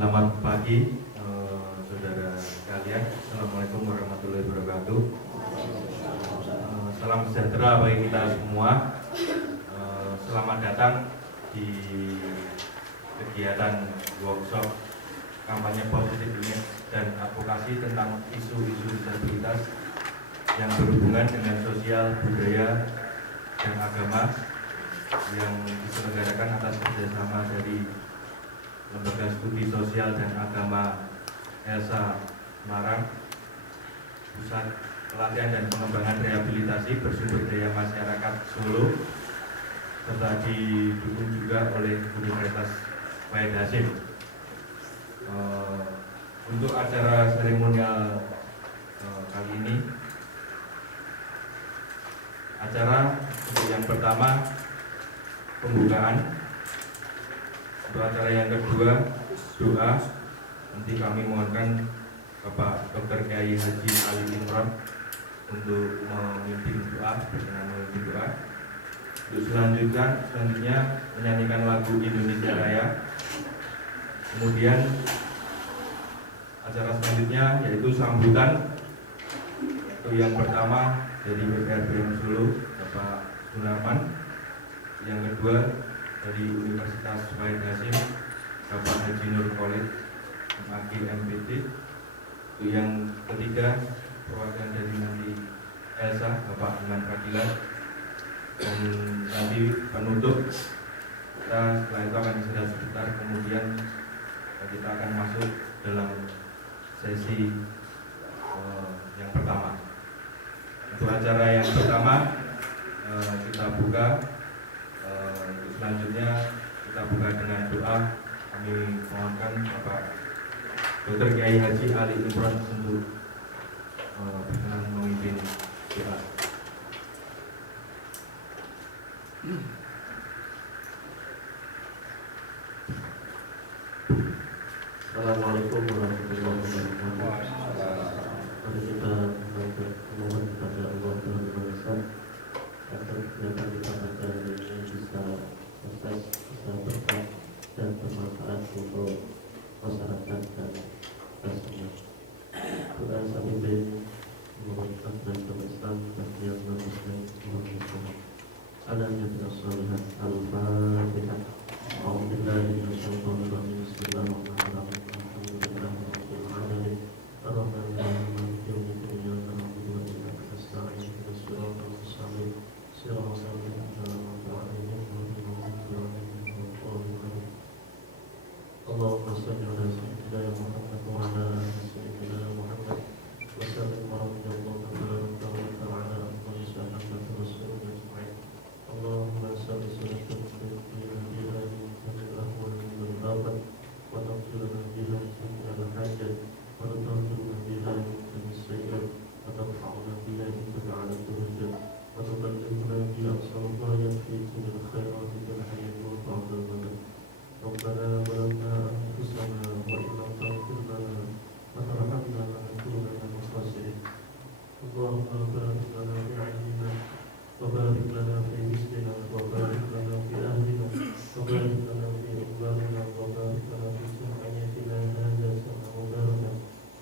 Selamat pagi, saudara sekalian. Assalamualaikum warahmatullahi wabarakatuh. Salam sejahtera bagi kita semua. Selamat datang di kegiatan workshop kampanye positif image dan advokasi tentang isu-isu disabilitas yang berhubungan dengan sosial, budaya, dan agama yang diselenggarakan atas kerjasama dari Lembaga Studi Sosial dan Agama ELSA Semarang, Pusat Pelatihan dan Pengembangan Rehabilitasi Bersumber Daya Masyarakat Solo, serta didukung juga oleh Universitas Wahid Hasim. Untuk acara seremonial kali ini, acara untuk yang pertama pembukaan. Untuk acara yang kedua, doa. Nanti kami mohonkan Bapak Dr. Kiai Haji Ali Imron untuk memimpin doa, berkenan memimpin doa. Untuk selanjutnya menyanyikan lagu Indonesia Raya. Kemudian acara selanjutnya yaitu sambutan. Untuk yang pertama dari PPRBM Solo, Bapak Sunarman. Yang kedua dari Universitas Wahid Hasim, Bapak Haji Nur Khalid, Akil MPT. Yang ketiga perwakilan dari nanti ELSA, Bapak Iman Fadilah. Dan nanti penutup kita setelah itu akan istirahat sebentar, kemudian kita akan masuk dalam sesi yang pertama. Untuk acara yang pertama kita buka. Selanjutnya kita buka dengan doa. Kami mohonkan Bapak Dr. Kiai Haji Ali Imron untuk berkenan memimpin doa. Assalamualaikum warahmatullahi wabarakatuh. Mari kita memohon kepada Allah Tuhan Yang Maha Esa agar kegiatan kita pada hari ini bisa sukses, bisa berkah dan bermanfaat untuk masyarakat dan kita semua. Doa sambil memohonkan dan Islam bagi yang non-Muslim mohon adanya tindakan al-Fatihah. Alhamdulillahi minasyaitonir rajim. Bismillahirrahmanirrahim. Alhamdulillahirabbil alamin. Arrahmanirrahim. Maliki yaumiddin. Iyyaka na'budu wa iyyaka nasta'in. Ihdinas siratal mustaqim. Siratal ladzina an'amta 'alaihim ghairil maghdubi 'alaihim waladdallin. Allahumma shalli 'ala sayyidina Muhammad wa 'ala ali sayyidina Muhammad. Wa sallim wa rahmatullahi wa ta'ala 'ala sayyidina Rasulullah ajma'in. Allahumma salli salatan tu'tina biha min al-ahwal wal afat wa taghfirna biha min al-hajat wa tudhhirna biha min as-sayyi'at wa tarfa'na biha indaka 'ala al-darajat wa tuballighna biha aqsal ghayat fi kulli al-khairati fil hayati wa ba'da al-mamat. Rabbana zalamna anfusana wa in lam taghfir lana wa tarhamna lanakunanna minal khasirin. Allahumma barik lana fi 'ilmina وبارك لنا في رزقنا وبارك لنا في أهلنا وبارك لنا في أولادنا وبارك لنا في سمعيتنا هذا سمع مباركا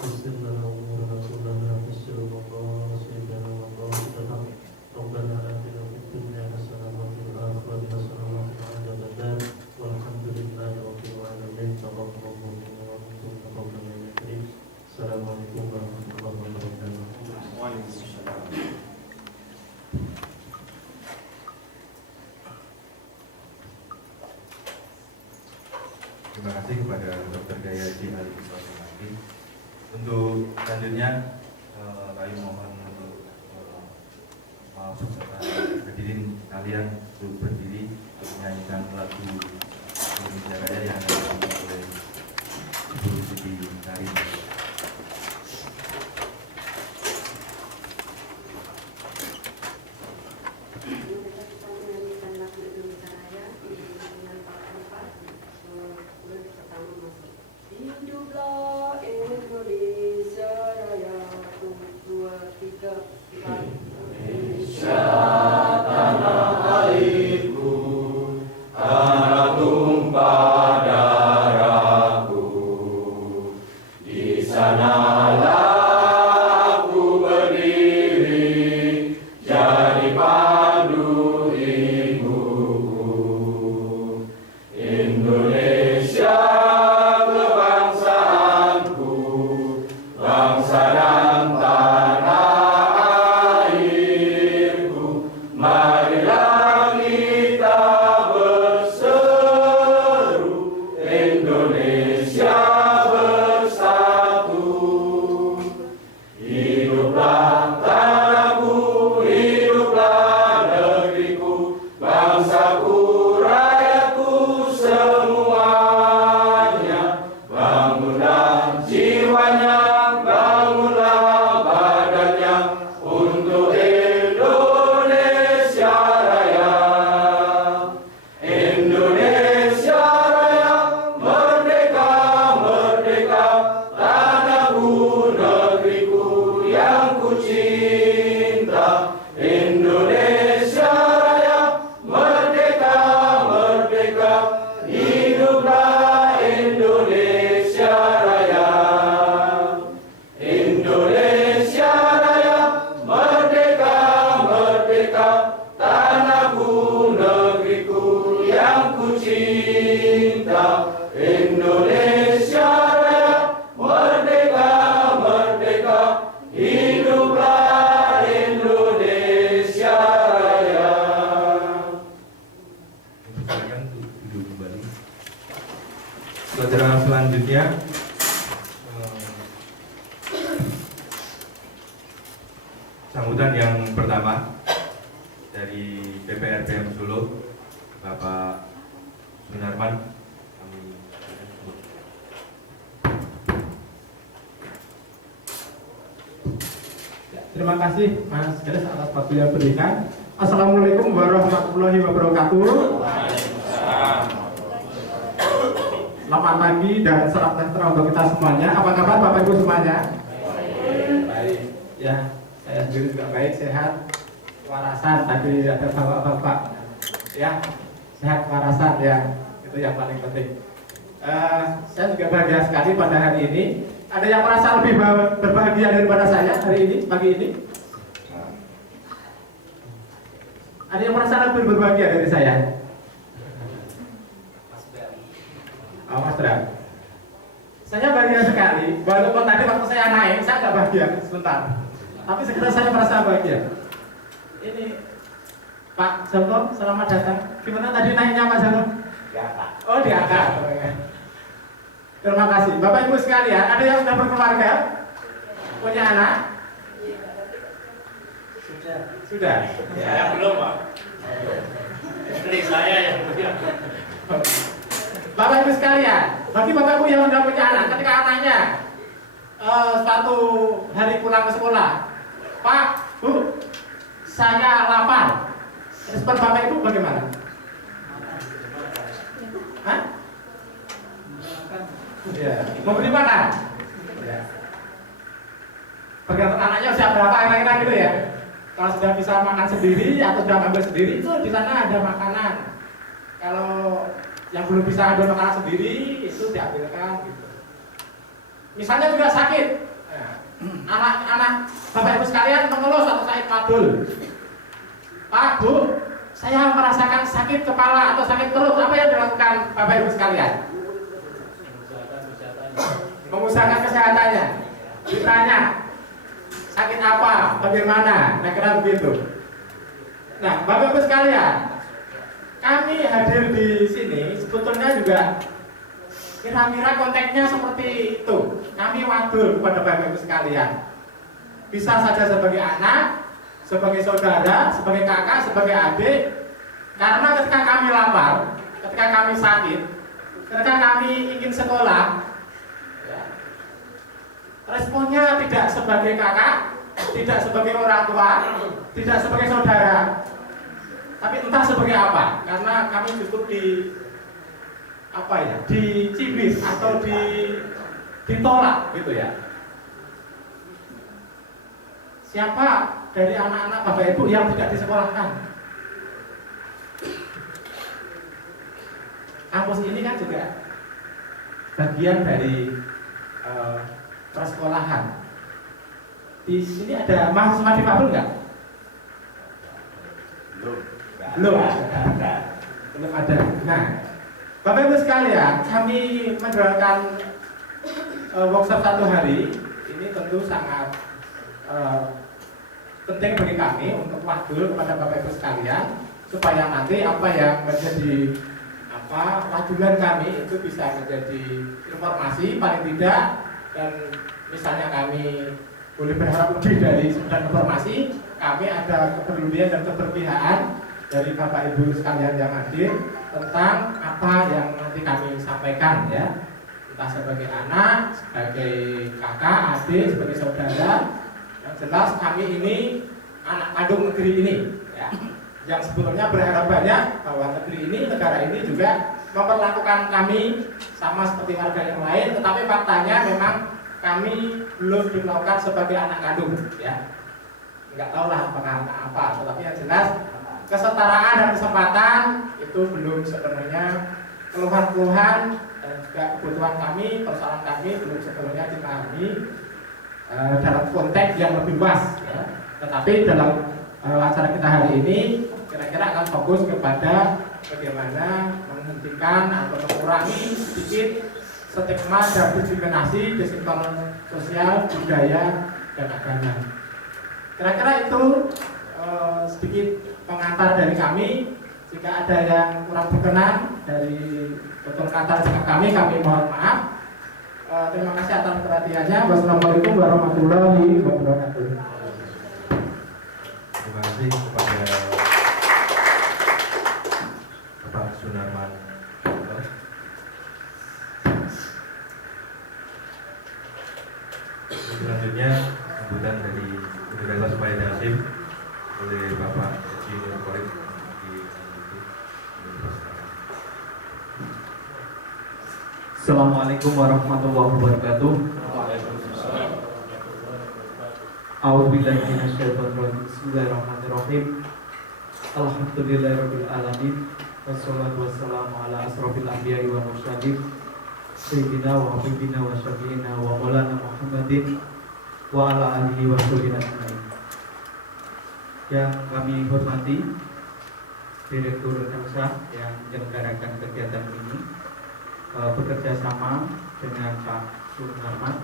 يسر لنا أمورنا كلها يسر مقاصدنا ومقاصدنا. ربنا آتنا في الدنيا حسنة وفي الآخرة حسنة وقنا عذاب النار والحمد لله رب العالمين. تقبل الله منا ومنكم تقبل يا كريم. السلام عليكم ورحمة الله وبركاته. Waalaikumsalam. Terima kasih kepada Dr. Kiai Haji Ali Imron. Untuk selanjutnya kami mohon untuk maaf beserta hadirin kalian untuk berdiri untuk menyanyikan lagu Indonesia Raya yang dibawakan oleh Ibu Siti Karim. Hiduplah Indonesia Raya, 1, 2, 3, 4. Indonesia tanah airku, tanah tumpah darahku. Indonesia Raya, merdeka, merdeka, hiduplah Indonesia Raya. Silakan duduk kembali. Saudara selanjutnya sambutan yang pertama dari PPRPM Solo, Bapak Sunarman. Terima kasih Mas Ganes atas waktu yang berikan. Assalamualaikum warahmatullahi wabarakatuh. Selamat pagi dan salam sejahtera untuk kita semuanya. Apa kabar Bapak Ibu semuanya? Baik. Ya, saya sendiri juga baik, sehat, warasan. Tadi ada bapak-bapak. Ya, sehat, warasan ya. Itu yang paling penting. Saya juga bahagia sekali pada hari ini. Ada yang merasa lebih berbahagia daripada saya hari ini, pagi ini? Ada yang merasa lebih berbahagia dari saya? Oh, Mas Bram. Saya bahagia sekali, walaupun tadi waktu saya naik, saya nggak bahagia sebentar. Tapi sekarang saya merasa bahagia. Ini Pak Joko, selamat datang. Gimana tadi naiknya Pak Joko? Di atas. Oh, di atas. Terima kasih. Bapak Ibu sekalian, ada yang sudah berkeluarga? Punya anak? Sudah. Saya belum, Pak. Istri saya yang punya. Bapak Ibu sekalian, bagi Bapak Ibu yang sudah punya anak, ketika anaknya suatu hari pulang ke sekolah, Pak, Bu, saya lapar. Respon Bapak Ibu bagaimana? Hah? Ya, memberi makan. Ya. Tergantung anaknya usia berapa kira-kira gitu ya. Kalau sudah bisa makan sendiri atau sudah ambil sendiri, itu di sana ada makanan. Kalau yang belum bisa ambil makanan sendiri, itu diambilkan gitu. Misalnya juga sakit, anak-anak Bapak Ibu sekalian mengeluh satu saat madul. Pak, Bu, saya merasakan sakit kepala atau sakit perut. Apa yang dilakukan Bapak Ibu sekalian? Mengusahakan kesehatannya. Ditanya, sakit apa, bagaimana, nah kira begitu. Nah, Bapak Ibu sekalian, kami hadir di sini sebetulnya juga kira-kira konteksnya seperti itu. Kami wadul kepada Bapak Ibu sekalian. Bisa saja sebagai anak, sebagai saudara, sebagai kakak, sebagai adik. Karena ketika kami lapar, ketika kami sakit, ketika kami ingin sekolah, responnya tidak sebagai kakak, tidak sebagai orang tua, tidak sebagai saudara, tapi entah sebagai apa. Karena kami justru dicibis atau ditolak gitu ya. Siapa dari anak-anak Bapak Ibu yang tidak disekolahkan? Kampus ini kan juga bagian dari persekolahan. Di sini ada mahasiswa difabel nggak? Belum ada. Nah, Bapak Ibu sekalian, kami menggelarkan workshop 1 hari. Ini tentu sangat penting bagi kami untuk wadul kepada Bapak Ibu sekalian, supaya nanti apa yang menjadi wadulan kami itu bisa menjadi informasi paling tidak. Dan misalnya kami boleh berharap lebih dari sekedar informasi, kami ada kepedulian dan keberpihakan dari Bapak Ibu sekalian yang hadir tentang apa yang nanti kami sampaikan ya, entah sebagai anak, sebagai kakak, adik, sebagai saudara. Yang jelas kami ini anak kandung negeri ini ya, yang sebetulnya berharap banyak bahwa negeri ini, negara ini juga memperlakukan kami sama seperti warga yang lain, tetapi faktanya memang kami belum diperlakukan sebagai anak kandung ya. Nggak tahu lah apakah apa, tetapi yang jelas kesetaraan dan kesempatan itu belum sepenuhnya, keluhan-keluhan dan juga kebutuhan kami, persoalan kami belum sepenuhnya dipahami dalam konteks yang lebih luas ya. Tetapi dalam acara kita hari ini kira-kira akan fokus kepada bagaimana menghentikan atau mengurangi sedikit stigma dan diskriminasi di sektor sosial, budaya, dan agama. Kira-kira itu sedikit pengantar dari kami. Jika ada yang kurang berkenan dari tutur kata sikap kami mohon maaf. Terima kasih atas perhatiannya. Wassalamualaikum warahmatullahi wabarakatuh. Terima kasih kepada Bapak Sunarman. Selanjutnya sambutan dari Universitas Wahid Hasim oleh Bapak Haji Nur Khalid di Universitas. Assalamualaikum warahmatullahi wabarakatuh. A'udzubillahi minasyaitonir rajim. Bismillahirrahmanirrahim. Alhamdulillahirabbil alamin. Wassalatu wassalamu ala asrofil anbiya'i wal mursalin sayyidina wa habibina wa syafi'ina wa maulana Muhammadin wa ala alihi wa sahbihi ajmain. Yang kami hormati Direktur Elsa yang menyelenggarakan kegiatan ini, bekerja sama dengan Pak Sunarman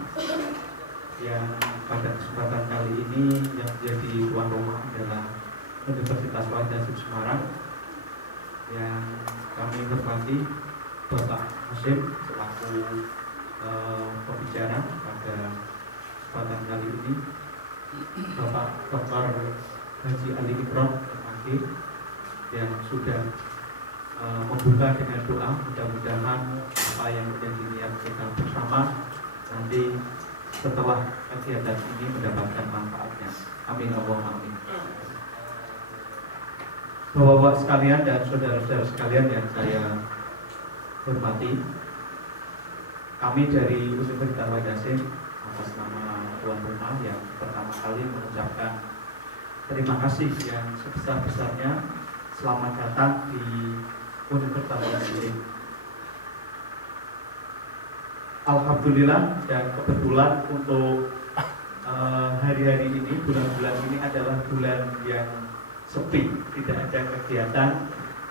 yang pada kesempatan kali ini yang menjadi tuan rumah adalah Universitas Wahid Hasim Semarang. Yang kami hormati Bapak Hasim selaku pembicara pada kesempatan kali ini, Bapak Dr. Haji Ali Imron MAG yang sudah membuka dengan doa. Mudah-mudahan apa yang menjadi niat kita bersama nanti setelah kegiatan ini mendapatkan manfaatnya. Amin Allahumma amin. Bapak-bapak sekalian dan saudara-saudara sekalian yang saya hormati, kami dari Universitas Wahid Hasim atas nama tuan rumah yang pertama kali mengucapkan terima kasih yang sebesar-besarnya. Selamat datang di Universitas Wahid Hasim. Alhamdulillah dan kebetulan untuk hari-hari ini, bulan-bulan ini adalah bulan yang sepi, tidak ada kegiatan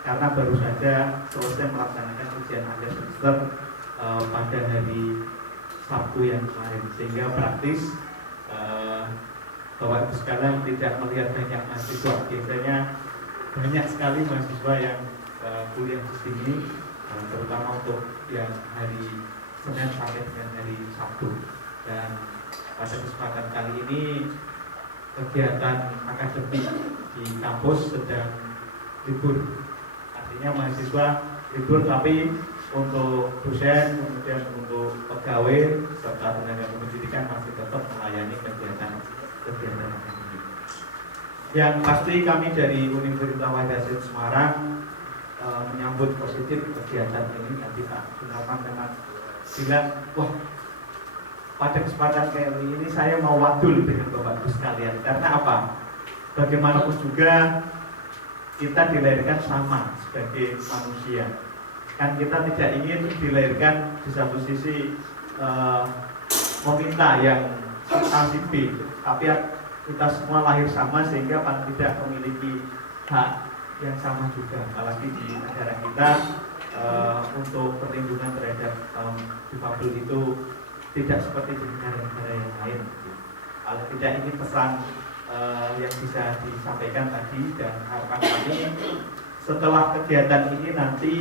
karena baru saja selesai melaksanakan ujian akhir semester pada hari Sabtu yang kemarin, sehingga praktis Bapak Ibu sekalian tidak melihat banyak mahasiswa. Biasanya banyak sekali mahasiswa yang kuliah di sini, terutama untuk yang hari Senin sampai dengan hari Sabtu. Dan pada kesempatan kali ini kegiatan akademik di kampus sedang libur, artinya mahasiswa libur, tapi untuk dosen, kemudian untuk pegawai serta tenaga pendidikan masih tetap melayani kegiatan akademik. Yang pasti kami dari Universitas Wahid Hasim Semarang menyambut positif kegiatan ini. Tadi Pak Sunarman memang bilang, wah pada kesempatan kali ini saya mau wadul dengan Bapak Ibu sekalian. Karena apa? Bagaimanapun juga kita dilahirkan sama sebagai manusia. Kan kita tidak ingin dilahirkan di satu sisi meminta yang A si B, tapi kita semua lahir sama sehingga paling tidak memiliki hak yang sama juga. Apalagi di negara kita untuk perlindungan terhadap difabel itu tidak seperti di negara-negara yang lain. Kalau tidak, ini pesan yang bisa disampaikan tadi, dan harapan kami setelah kegiatan ini nanti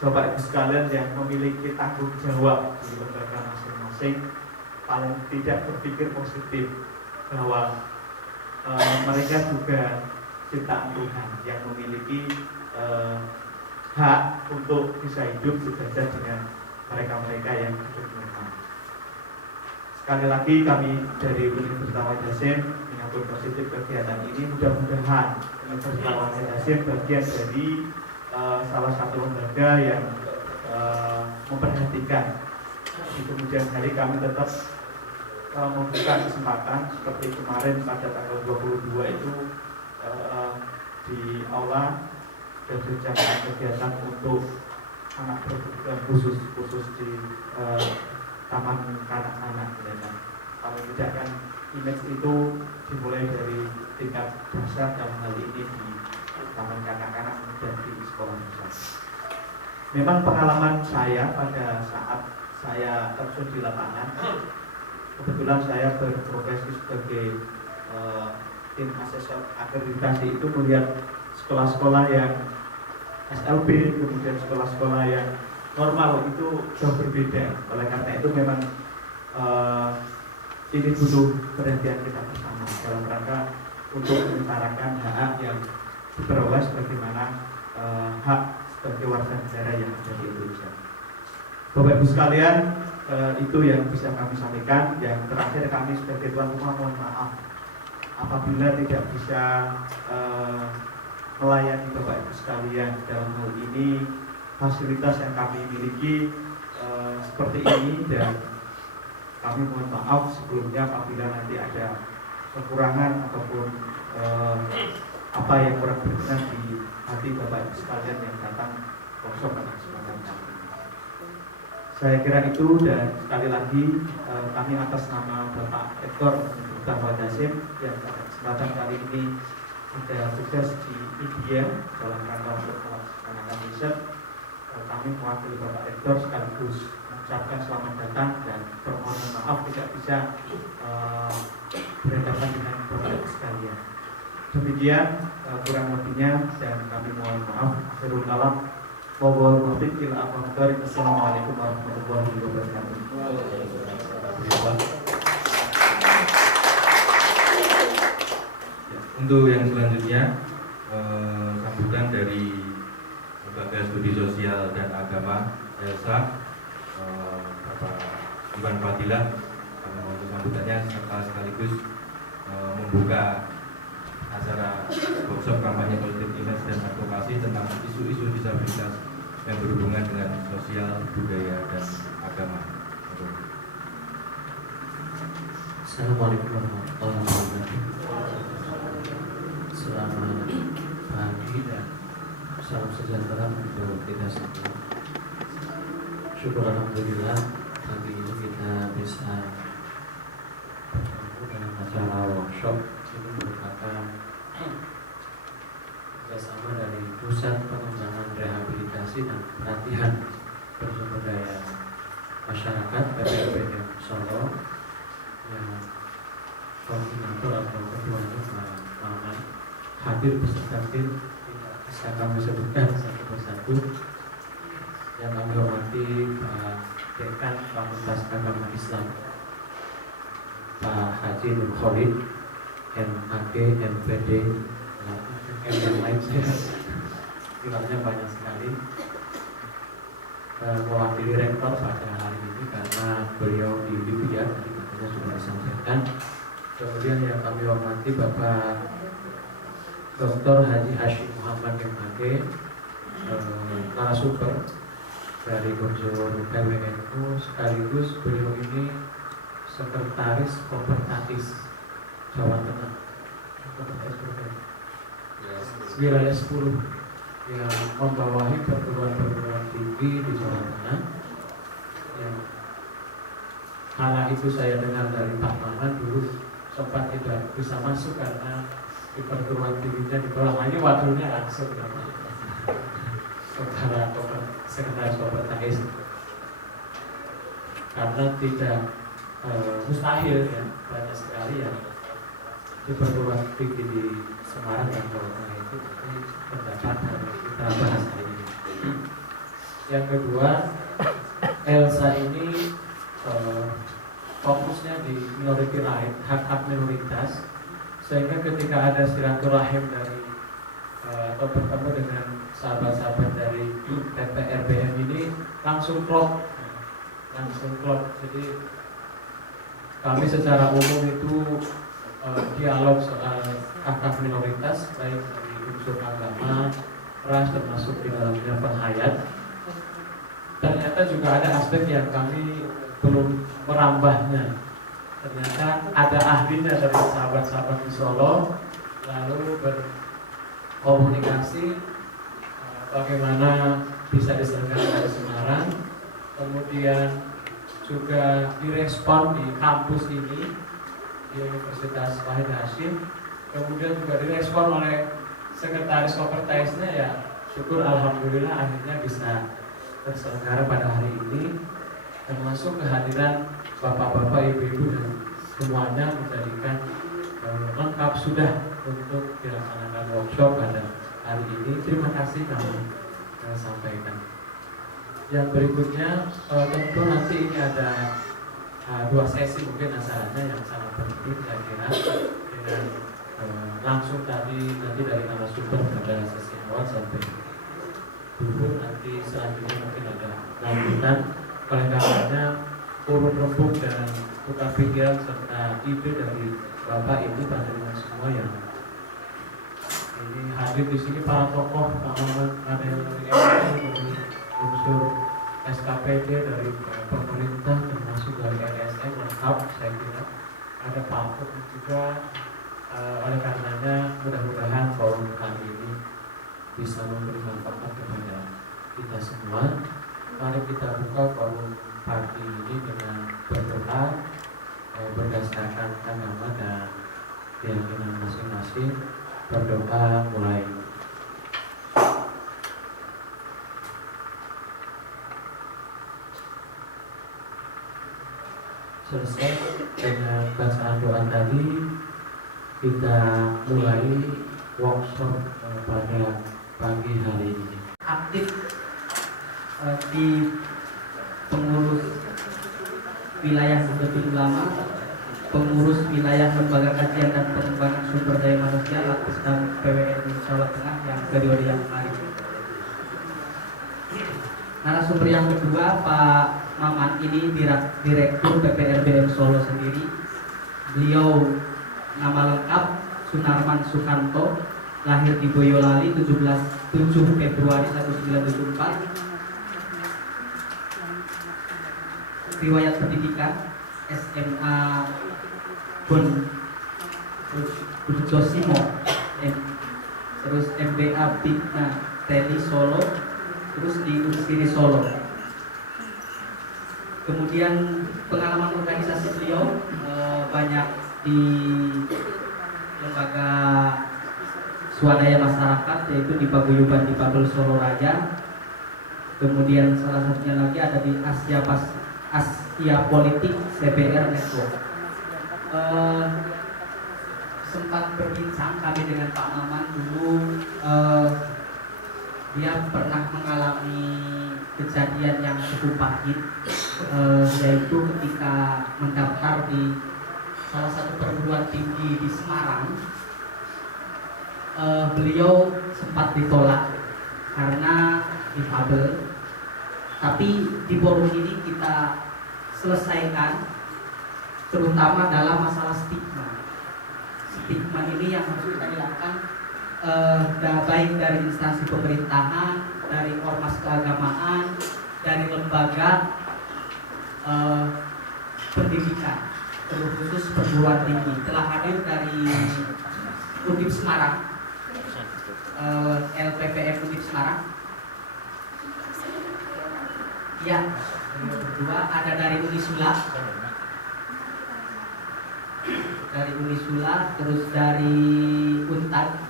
Bapak Ibu sekalian yang memiliki tanggung jawab di lembaga masing-masing paling tidak berpikir positif bahwa mereka juga ciptaan Tuhan yang memiliki hak untuk bisa hidup sejajar dengan mereka-mereka yang hidup normal. Sekali lagi kami dari Universitas Wahid Hasim menyambut positif kegiatan ini. Mudah-mudahan Universitas Wahid Hasim bagian dari salah satu lembaga yang memperhatikan. Di kemudian hari kami tetap membuka kesempatan seperti kemarin pada tanggal 22 itu di aula dan rencana kegiatan untuk anak berkebutuhan khusus di taman kanak-kanak. Kalau tidak kan image itu dimulai dari tingkat dasar dalam hal ini di taman kanak-kanak dan di sekolah besar. Memang pengalaman saya pada saat saya terjun di lapangan, kebetulan saya berprofesi sebagai tim asesor akreditasi, itu melihat sekolah-sekolah yang SLB, kemudian sekolah-sekolah yang normal itu jauh berbeda. Oleh karena itu memang ini butuh perhatian kita bersama dalam rangka untuk menyuarakan hak yang diperoleh sebagaimana hak sebagai warga negara yang ada di Indonesia. Bapak Ibu sekalian, itu yang bisa kami sampaikan. Yang terakhir, kami sebagai tuan rumah mohon maaf apabila tidak bisa melayani Bapak Ibu sekalian. Dalam hal ini fasilitas yang kami miliki seperti ini, dan kami mohon maaf sebelumnya apabila nanti ada kekurangan ataupun apa yang kurang berkenan di hati Bapak Ibu sekalian yang datang workshop pada kesempatan kali ini. Saya kira itu, dan sekali lagi kami atas nama Bapak Rektor Dr. Muhammad Hasyim yang pada kesempatan kali ini ada tugas di media dalam rangka untuk melaksanakan riset, kami mewakili Bapak Rektor sekaligus mengucapkan selamat datang dan permohonan maaf tidak bisa berhadapan dengan Bapak Ibu sekalian. Demikian kurang lebihnya, dan kami mohon maaf. Akhirul kalam, Wassalamualaikum warahmatullahi wabarakatuh. Untuk yang selanjutnya, sambutan dari Lembaga Studi Sosial dan Agama ELSA, Bapak Iwan Fadilah, untuk sambutannya serta sekaligus membuka acara workshop kampanye politik image dan advokasi tentang isu-isu disabilitas yang berhubungan dengan sosial, budaya, dan agama. Assalamualaikum warahmatullahi wabarakatuh. Selamat pagi dan salam sejahtera untuk kita semua. Syukur alhamdulillah pagi ini kita bisa bertemu dalam acara workshop. Ini merupakan kerjasama dari Pusat Pengembangan Rehabilitasi dan Pelatihan Bersumber Daya Masyarakat PPRB Solo, yang koordinator atau ketuanya Pak Maman hadir beserta tim, tidak bisa kami sebutkan satu persatu. Yang kami hormati Pak Dekan Fakultas Agama Islam Pak Haji Nur Khalid, MAG, MPD, yang lain saya jumlahnya banyak sekali. Mewakili rektor pada hari ini karena beliau di Libya, tadi katanya sudah disampaikan. Kemudian yang kami hormati Bapak Dr. Haji Hasyim Muhammad MAG, narasumber dari Gonjol PWNU, sekaligus beliau ini Sekretaris Kopertatis Jawa Tengah, wilayah 10 yang membawahi perguruan-perguruan tinggi di Jawa Tengah. Yang hal itu saya dengar dari Pak Maman, dulu sempat tidak bisa masuk karena di perguruan tingginya di bawah. Ini wadahnya langsung saudara Sekretaris Kopertatis, karena tidak mustahil ya, banyak sekali yang di perguruan tinggi di Semarang dan Jawa Tengah itu pendapat dari kita bahas hari ini. Yang kedua, ELSA ini fokusnya di minority right, hak-hak minoritas, sehingga ketika ada silaturahim dari atau bertemu dengan sahabat-sahabat dari PPRBM ini langsung klop. Jadi kami secara umum itu dialog soal hak-hak minoritas, baik dari unsur agama, ras, termasuk di dalamnya penghayat. Ternyata juga ada aspek yang kami belum merambahnya. Ternyata ada ahlinya dari sahabat-sahabat di Solo, lalu berkomunikasi bagaimana bisa diselenggarakan di Semarang, kemudian juga direspon di kampus ini di Universitas Wahid Hasyim, kemudian juga direspon oleh Sekretaris Kopertatisnya, ya syukur alhamdulillah akhirnya bisa terselenggara pada hari ini, termasuk kehadiran bapak-bapak, ibu-ibu dan semuanya menjadikan lengkap sudah untuk dilaksanakan workshop pada hari ini. Terima kasih kami sampaikan. Yang berikutnya tentu nanti ini ada 2 sesi mungkin acaranya yang sangat penting saya kira, dengan langsung tadi nanti dari narasumber pada sesi awal sampai dulu, nanti selanjutnya mungkin ada lanjutan. Oleh karenanya urut rembuk dan tukar pikiran serta ide dari Bapak Ibu panjenengan semua yang ini hadir di sini, para tokoh, pahlawan, ada yang dari unsur SKPD, dari pemerintah, termasuk dari LSM lengkap saya kira, ada Pak Puk juga. Oleh karenanya mudah-mudahan forum kali ini bisa memberi manfaat kepada kita semua. Mari kita buka forum pagi ini dengan berdoa berdasarkan agama dan keyakinan masing-masing. Berdoa mulai. Selesai dengan bacaan doa tadi, kita mulai workshop pada pagi hari ini. Aktif di pengurus wilayah Nahdlatul Ulama, pengurus wilayah lembaga kajian dan pengembangan sumber daya manusia Lakus dan PWN Jawa Tengah yang periode yang kemarin. Narasumber yang kedua Pak Maman, ini Direktur PPRBM Solo sendiri. Beliau nama lengkap Sunarman Sukanto, lahir di Boyolali 7 Februari 1974. Riwayat pendidikan SMA Bon Josimo, terus MBA Bina Teli Solo, terus di Unsiri Solo. Kemudian pengalaman organisasi beliau banyak di lembaga swadaya masyarakat, yaitu di Paguyuban di Pabel Solo Raja. Kemudian salah satunya lagi ada di Asia Politik CBR Network. Sempat berbincang kami dengan Pak Maman dulu, dia pernah mengalami kejadian yang cukup pahit, yaitu ketika mendaftar di salah satu perguruan tinggi di Semarang. Beliau sempat ditolak karena difabel, tapi di forum ini kita selesaikan terutama dalam masalah stigma. Stigma ini yang harus kita hilangkan, baik dari instansi pemerintahan, dari ormas keagamaan, dari lembaga pendidikan, terkhusus perguruan tinggi. Telah hadir dari Undip Semarang, LPPM Undip Semarang. Ya, berdua. Ada dari Unisula, terus dari Untan,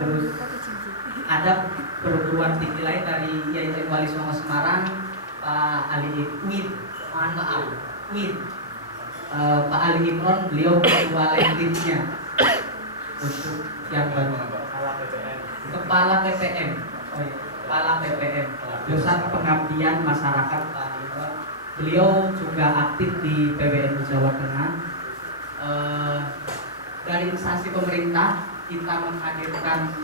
terus ada perguruan tinggi lain dari Yayasan Wali Songo Semarang, Pak Ali Pak Ali Imron, beliau ketua legitimnya untuk yang baru, Kepala PPM, Pusat Pengabdian Masyarakat. Beliau juga aktif di PWN Jawa Tengah. Dari instansi pemerintah kita menghadirkan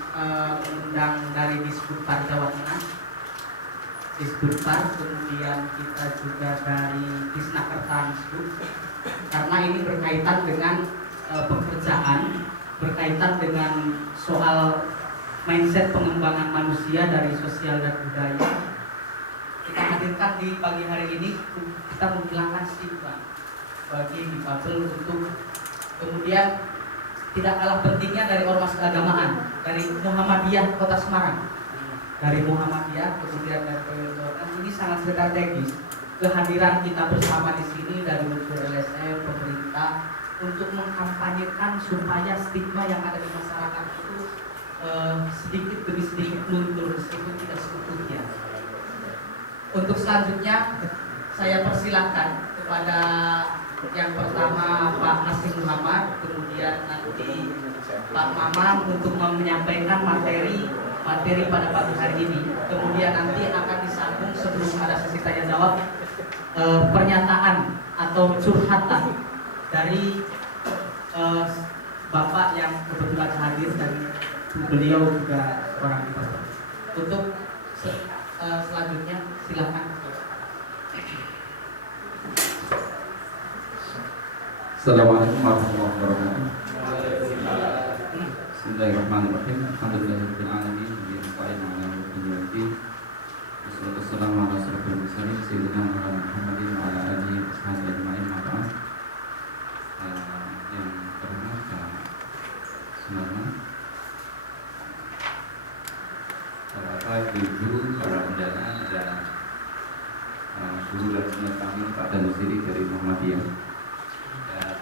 undang dari Disbudpar Jawa Tengah, kemudian kita juga dari Disnakerta karena ini berkaitan dengan pekerjaan, berkaitan dengan soal mindset pengembangan manusia dari sosial dan budaya. Kita hadirkan di pagi hari ini, kita menghilangkan stigma bagi difabel untuk kemudian tidak kalah pentingnya dari ormas keagamaan, dari Muhammadiyah Kota Semarang, kemudian dari PWN. Ini sangat strategis kehadiran kita bersama di sini dari unsur LSM, pemerintah, untuk mengkampanyekan supaya stigma yang ada di masyarakat itu sedikit demi sedikit luntur meskipun tidak seutuhnya. Untuk selanjutnya saya persilahkan kepada yang pertama Pak Nasir Muhammad, kemudian nanti Pak Mamang untuk menyampaikan materi pada pagi hari ini. Kemudian nanti akan disambung sebelum ada sesi tanya jawab pernyataan atau curhatan dari Bapak yang kebetulan hadir dan beliau juga orang investor. Untuk selanjutnya silakan. Assalamualaikum warahmatullahi wabarakatuh. Bismillahirrahmanirrahim. Alhamdulillahirabbil alamin. Wassalamu ala asyrofil mursalin sayyidina Muhammadin wa ala alihi washabihi ajmain. Yang terhormat Pak Sunarman, Bapak, Ibu, para undangan dan guru dan senior kami Pak Danusiri dari Muhammadiyah,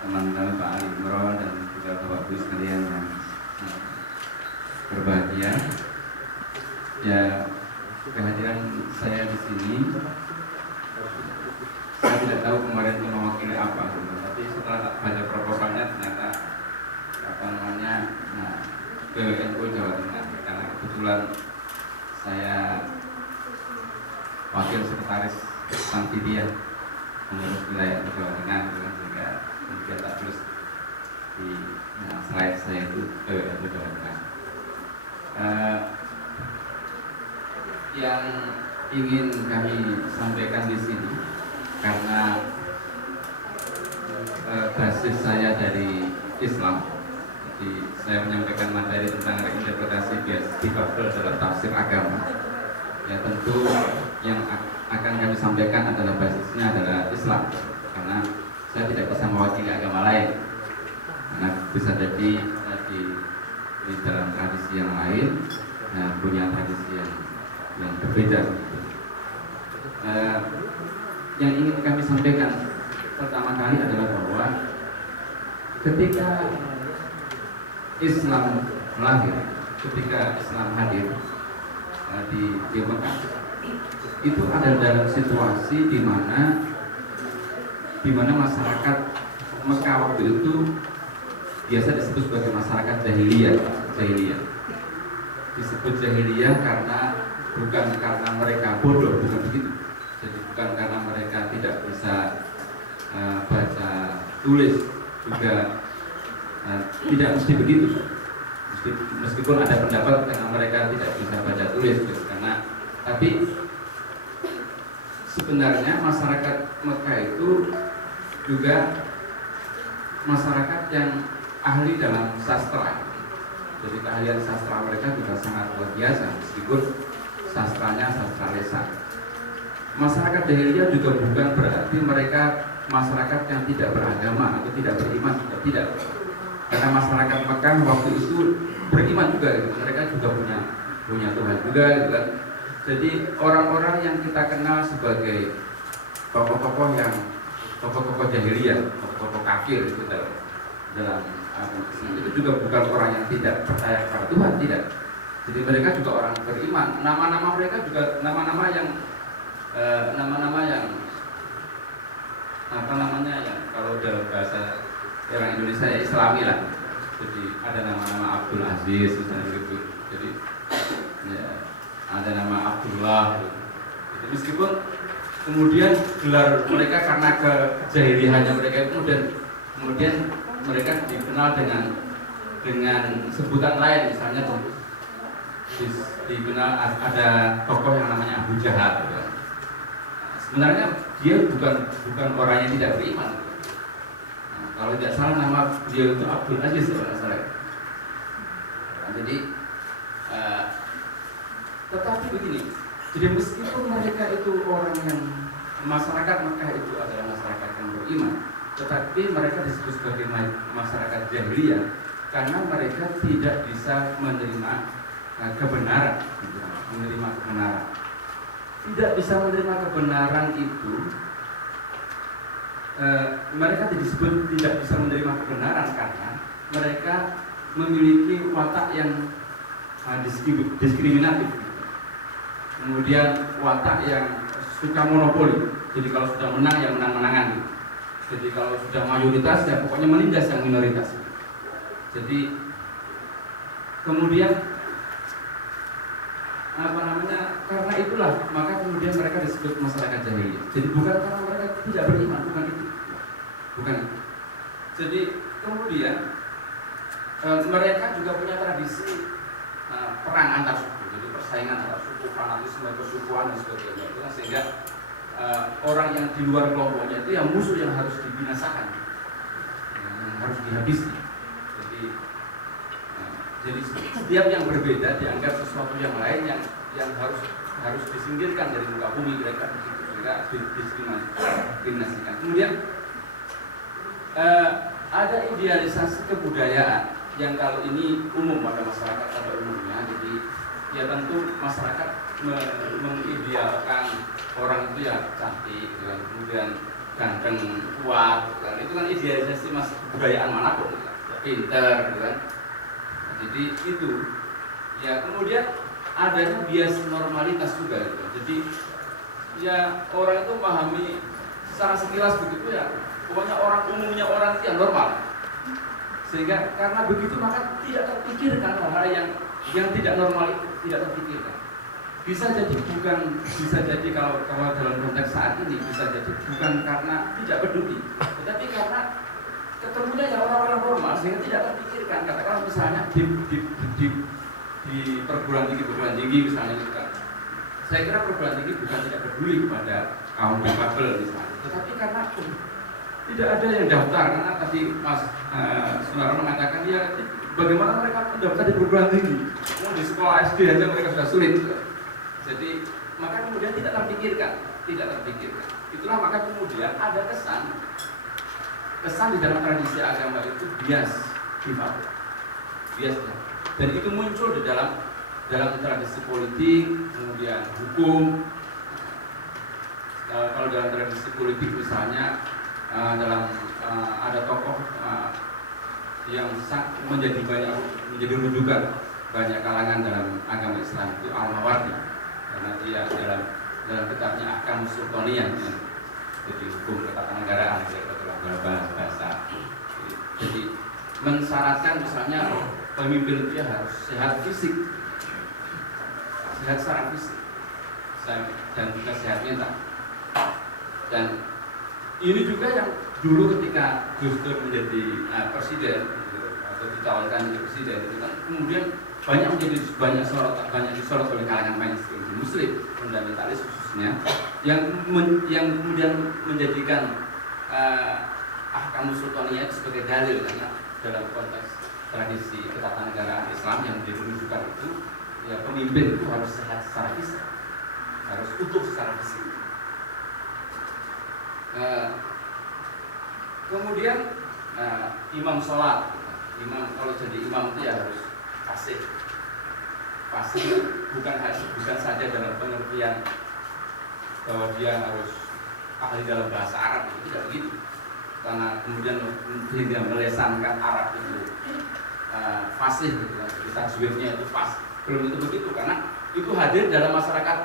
teman kami Pak Ali Imron dan juga Bapak Ibu sekalian yang berbahagia. Ya, kehadiran saya di sini, saya tidak tahu kemarin itu mewakili apa, tapi setelah baca proposalnya ternyata PWNU Jawa Tengah, karena kebetulan saya wakil sekretaris Samtidia pengurus wilayah Jawa Tengah, sehingga kemudian tak tulis di slide saya itu PWNU Jawa Tengah. Yang ingin kami sampaikan di sini, karena basis saya dari Islam, jadi saya menyampaikan materi tentang reinterpretasi difabel dalam tafsir agama. Ya, tentu yang akan kami sampaikan adalah basisnya adalah Islam, karena saya tidak bisa mewakili agama lain, karena bisa jadi di dalam tradisi yang lain punya tradisi yang berbeda. Yang ingin kami sampaikan pertama kali adalah bahwa ketika Islam lahir, ketika Islam hadir di Mekah, itu ada dalam situasi di mana masyarakat Mekah waktu itu biasa disebut sebagai masyarakat jahiliyah. Disebut jahiliyah bukan karena mereka bodoh, bukan begitu. Jadi bukan karena mereka tidak bisa baca tulis, juga tidak mesti begitu. Meskipun ada pendapat karena mereka tidak bisa baca tulis, gitu. Tapi sebenarnya masyarakat Mekah itu juga masyarakat yang ahli dalam sastra. Jadi keahlian sastra mereka juga sangat luar biasa, meskipun sastranya sastra lisan. Masyarakat jahiliyah juga bukan berarti mereka masyarakat yang tidak beragama atau tidak beriman, juga tidak. Karena masyarakat Mekah waktu itu beriman juga, gitu. Mereka juga punya Tuhan juga, gitu kan. Jadi orang-orang yang kita kenal sebagai tokoh-tokoh jahiliyah, tokoh-tokoh kafir itu dalam itu juga bukan orang yang tidak percaya kepada Tuhan, tidak. Jadi mereka juga orang beriman. Nama-nama mereka juga nama-nama yang kalau dalam bahasa orang Indonesia ya Islami lah. Jadi ada nama-nama Abdul Aziz misalnya gitu. Jadi ya, ada nama Abdullah gitu. Jadi meskipun kemudian gelar mereka karena kejahiliannya mereka itu kemudian mereka dikenal dengan sebutan lain, misalnya dikenal ada tokoh yang namanya Abu Jahal, gitu. Sebenarnya dia bukan orang yang tidak beriman. Kalau tidak salah nama dia itu Abdul Aziz, kalau tidak salah. Jadi tetapi begini, jadi meskipun mereka itu orang yang masyarakat Mekah itu adalah masyarakat yang beriman, tetapi mereka disebut sebagai masyarakat jahiliyah karena mereka tidak bisa menerima kebenaran, tidak bisa menerima kebenaran itu. Mereka disebut tidak bisa menerima kebenaran karena mereka memiliki watak yang diskriminatif. Kemudian watak yang suka monopoli. Jadi kalau sudah menang ya menang-menangan. Jadi kalau sudah mayoritas ya pokoknya menindas yang minoritas. Jadi kemudian karena itulah maka kemudian mereka disebut masyarakat jahiliyah. Jadi bukan karena mereka tidak beriman, bukan itu. Bukan. Jadi kemudian mereka juga punya tradisi perang antar suku, jadi persaingan antar suku, fanatisme, persukuan dan sebagainya. Sehingga orang yang di luar kelompoknya itu yang musuh yang harus dibinasakan, yang harus dihabisi. Jadi setiap yang berbeda dianggap sesuatu yang lain yang harus disingkirkan dari muka bumi, mereka sehingga didiskriminasikan. Kemudian ada idealisasi kebudayaan yang kalau ini umum pada masyarakat pada umumnya. Jadi ya tentu masyarakat mengidealkan orang itu ya cantik, kemudian ganteng, kuat, itu kan idealisasi kebudayaan manapun, pinter, kan. Jadi itu ya kemudian adanya bias normalitas juga gitu. Jadi ya orang itu memahami secara sekilas begitu ya pokoknya umumnya orang itu yang normal, sehingga karena begitu maka tidak terpikirkan hal-hal yang tidak normal itu tidak terpikirkan. Bisa jadi kalau dalam konteks saat ini bisa jadi bukan karena tidak peduli, tetapi karena ketemunya ya orang-orang normal sehingga tidak terpikirkan. Katakanlah misalnya di perguruan tinggi misalnya gitu kan. Saya kira perguruan tinggi bukan tidak peduli kepada kaum difabel misalnya, tetapi karena tidak ada yang daftar. Karena tadi Mas Sunarno mengatakan ya bagaimana mereka mendaftar di perguruan tinggi, di sekolah SD aja mereka sudah sulit. Jadi maka kemudian tidak terpikirkan. Itulah maka kemudian ada kesan di dalam tradisi agama itu bias difabel, dan itu muncul di dalam tradisi politik, kemudian hukum. Kalau dalam tradisi politik misalnya ada tokoh yang menjadi rujukan banyak kalangan dalam agama Islam itu Al-Mawardi, karena dia dalam kitabnya Ahkam Sultaniyah, jadi hukum ketatanegaraan bahasa. Jadi mensyaratkan misalnya pemimpin itu harus sehat fisik, sehat secara fisik, dan juga sehat mental. Dan ini juga yang dulu ketika Gus Dur menjadi presiden atau dicalonkan menjadi presiden itu kan kemudian banyak disorot oleh kalangan mainstream Muslim fundamentalis khususnya yang kemudian menjadikan Ahkam Sultaniyah itu sebagai dalil, karena dalam konteks tradisi ketatanegaraan Islam yang dirujukan itu ya pemimpin itu harus sehat secara fisik, harus utuh secara fisik. Kemudian imam sholat, kalau jadi imam itu ya harus fasih bukan saja dalam pengertian bahwa dia harus ahli dalam bahasa Arab, tidak begitu. Karena kemudian dia melesankan Arab itu fasih, tajwidnya itu pas, belum itu begitu, karena itu hadir dalam masyarakat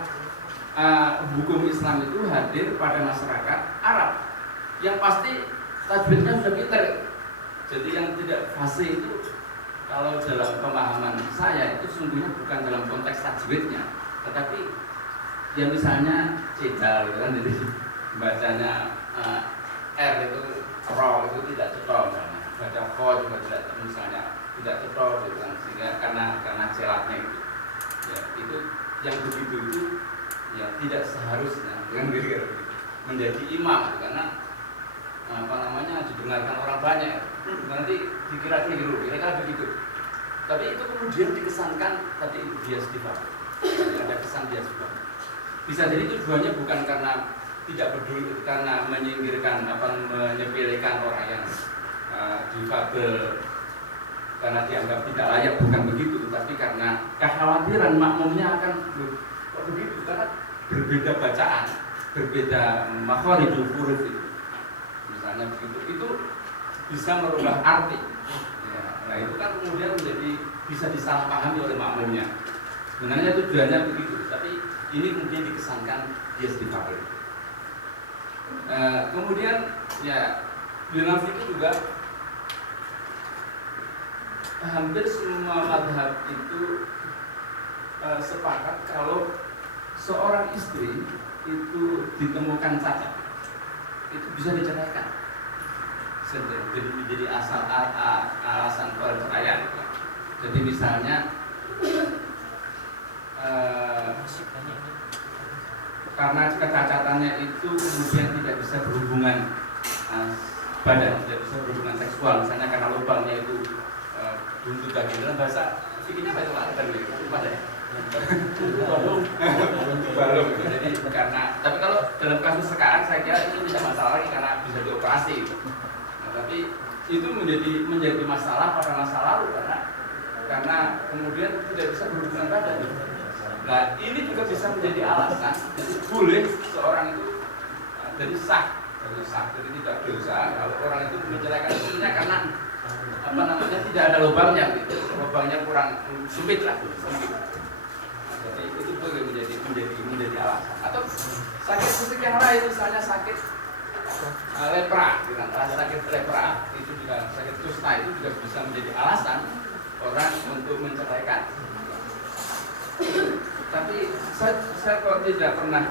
hukum Islam itu hadir pada masyarakat Arab yang pasti tajwidnya sudah pinter. Jadi yang tidak fasih itu kalau dalam pemahaman saya itu sungguhnya bukan dalam konteks tajwidnya, tetapi ya misalnya cedal gitu kan, jadi bacanya R itu ro itu tidak cetol, baca ko juga tidak, misalnya tidak cetol gitu kan, sehingga karena celatnya itu ya itu yang begitu itu ya tidak seharusnya dengan kira-kira menjadi imam gitu, karena didengarkan orang banyak, nanti dikira keliru, kira-kira begitu. Tapi itu kemudian dikesankan tadi bias difabel, ada kesan bias difabel. Bisa jadi tujuannya bukan karena tidak peduli, karena menyingkirkan menyepelekan orang yang difabel karena dianggap tidak layak, bukan begitu, tapi karena kekhawatiran makmumnya akan begitu, karena berbeda bacaan, berbeda makharijul huruf itu. Misalnya begitu, itu bisa merubah arti. Ya, nah itu kan kemudian menjadi bisa disalahpahami oleh makmumnya. Sebenarnya tujuannya begitu, tapi ini kemudian dikesankan dia difabel. Kemudian ya dalam fikih juga hampir semua mazhab itu sepakat kalau seorang istri itu ditemukan cacat, itu bisa diceraikan. Jadi menjadi alasan perceraian. Jadi misalnya karena kecacatannya itu kemudian tidak bisa berhubungan badan, tidak bisa berhubungan seksual, misalnya karena lubangnya itu buntut daging. Dalam bahasa fikihnya apa itu lupa deh. Balung. Jadi karena, tapi kalau dalam kasus sekarang saya kira itu tidak masalah lagi karena bisa dioperasi. Nah, tapi itu menjadi masalah pada masa lalu karena kemudian tidak bisa berhubungan badan. Nah, ini juga bisa menjadi alasan. Jadi boleh seorang itu jadi sah, jadi tidak dosa kalau orang itu menceraikan istrinya karena tidak ada lubangnya, gitu. Lubangnya kurang sempit lah. Jadi itu boleh menjadi alasan. Atau sakit fisik yang lain, misalnya sakit lepra, sakit lepra itu juga, sakit kusta itu juga bisa menjadi alasan orang untuk menceraikan. Tapi saya kok tidak pernah,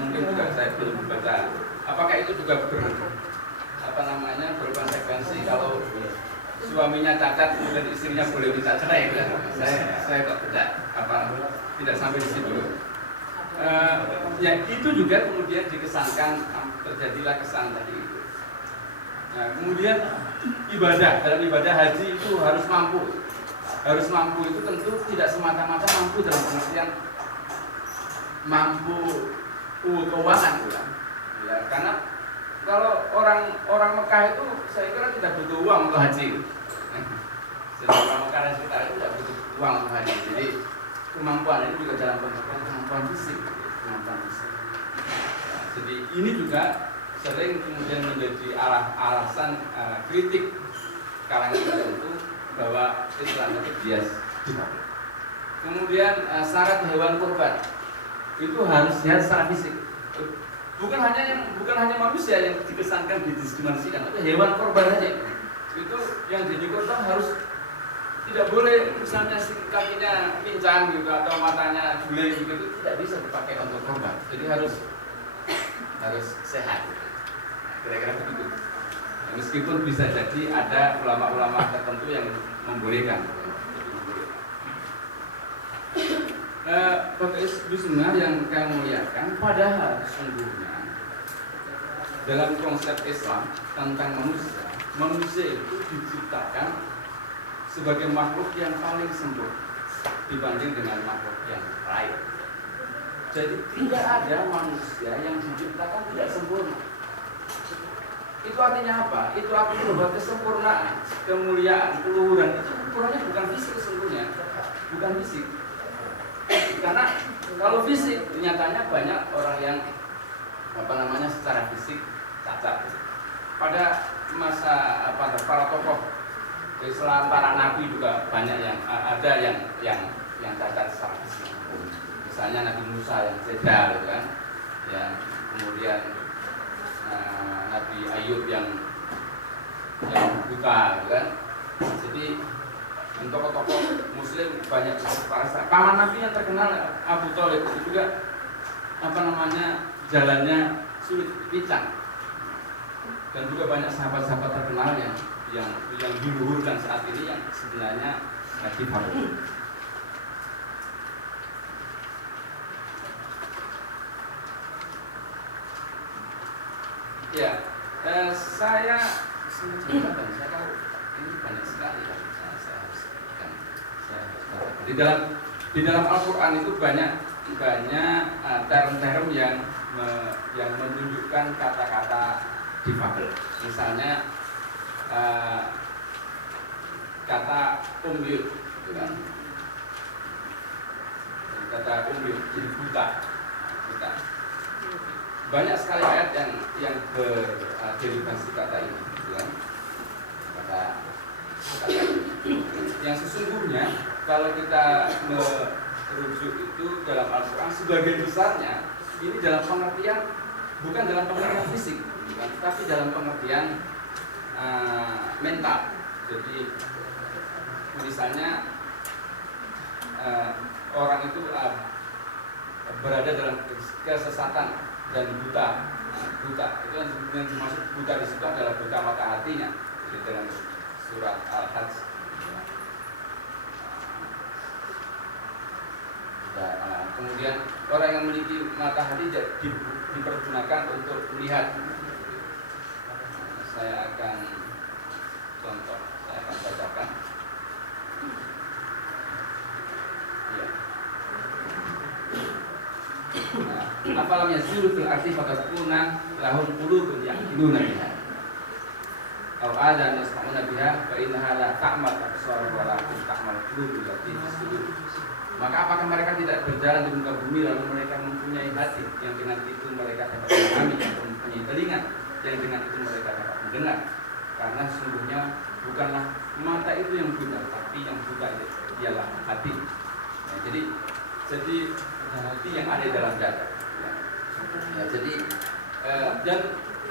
mungkin juga saya belum membaca. Apakah itu juga berkonsekuensi kalau suaminya cacat dan istrinya boleh minta cerai? Saya kok tidak sampai di situ. Ya itu juga kemudian dikesankan terjadilah kesan tadi itu. Nah, kemudian dalam ibadah haji itu harus mampu. Harus mampu itu tentu tidak semata-mata mampu dalam pengertian mampu keuangan, ya. Karena kalau orang Mekah itu saya kira tidak butuh uang untuk haji. Orang Mekah dan sekitar itu tidak butuh uang untuk haji. Jadi kemampuan ini juga dalam pengertian kemampuan fisik. Nah, jadi ini juga sering kemudian menjadi alasan kritik kalangan tertentu bahwa Islam itu bias. Kemudian syarat hewan kurban itu harus sehat secara fisik. Bukan hanya manusia yang dikesankan didiskriminasikan, tapi hewan kurban saja. Itu yang jadi kurban harus tidak boleh misalnya kakinya pincang gitu atau matanya juling gitu, tidak bisa dipakai untuk kurban. Jadi harus sehat. Kira-kira begitu. Meskipun bisa jadi ada ulama-ulama tertentu yang membolehkan. Bapak Ibu semua yang kami muliakan, padahal sesungguhnya dalam konsep Islam tentang manusia itu diciptakan sebagai makhluk yang paling sempurna dibanding dengan makhluk yang lain. Jadi tidak ada manusia yang diciptakan tidak sempurna. Itu artinya apa? Itu artinya bahwa kesempurnaan, kemuliaan, keluhuran itu ukurannya bukan fisik sesungguhnya, bukan fisik. Karena kalau fisik nyatanya banyak orang yang secara fisik cacat. Pada masa para tokoh Islam, para nabi juga banyak yang ada yang cacat secara fisik. Misalnya Nabi Musa yang cedera, kan? Ya, kemudian Nabi Ayub yang buta, kan? Jadi tokoh-tokoh Muslim banyak para paman Nabi yang terkenal Abu Thalib itu juga jalannya sulit pincang, dan juga banyak sahabat-sahabat terkenal yang diluhurkan saat ini yang sebenarnya difabel. Ya, saya tahu ini banyak sekali yang saya harus di dalam Al-Quran itu banyak term-term yang menunjukkan kata-kata difabel. Misalnya kata umyut, gitu kan? Kata umyut jadi buta. Banyak sekali ayat yang berderivasi kata ini, gitu kan? Kata ini. yang sesungguhnya kalau kita merujuk itu dalam Al-Quran sebagian besarnya ini dalam pengertian bukan dalam pengertian fisik, bukan, tapi dalam pengertian mental. Jadi misalnya orang itu berada dalam kesesatan dan buta itu yang dimaksud buta di situ adalah buta mata hatinya. Jadi dalam surat Al-Hajj kemudian orang yang memiliki mata hati dipergunakan untuk melihat. Saya akan contoh, saya akan bacakan. Ya. Afalam yasiru fil ardi fatakuna lahum qulubun yaqiluna biha aw adan yasma'una biha fa innaha la ta'mal absar wa la ta'mal qulub allati fi sudur. Maka apakah mereka tidak berjalan di muka bumi lalu mereka mempunyai hati yang dengan itu mereka dapat memahami, atau mempunyai telinga yang dengan itu mereka dapat mendengar? Karena sesungguhnya bukanlah mata itu yang buta, tapi yang buta itu ialah hati. Ya, jadi hati yang ada di dalam dada. Ya, jadi dan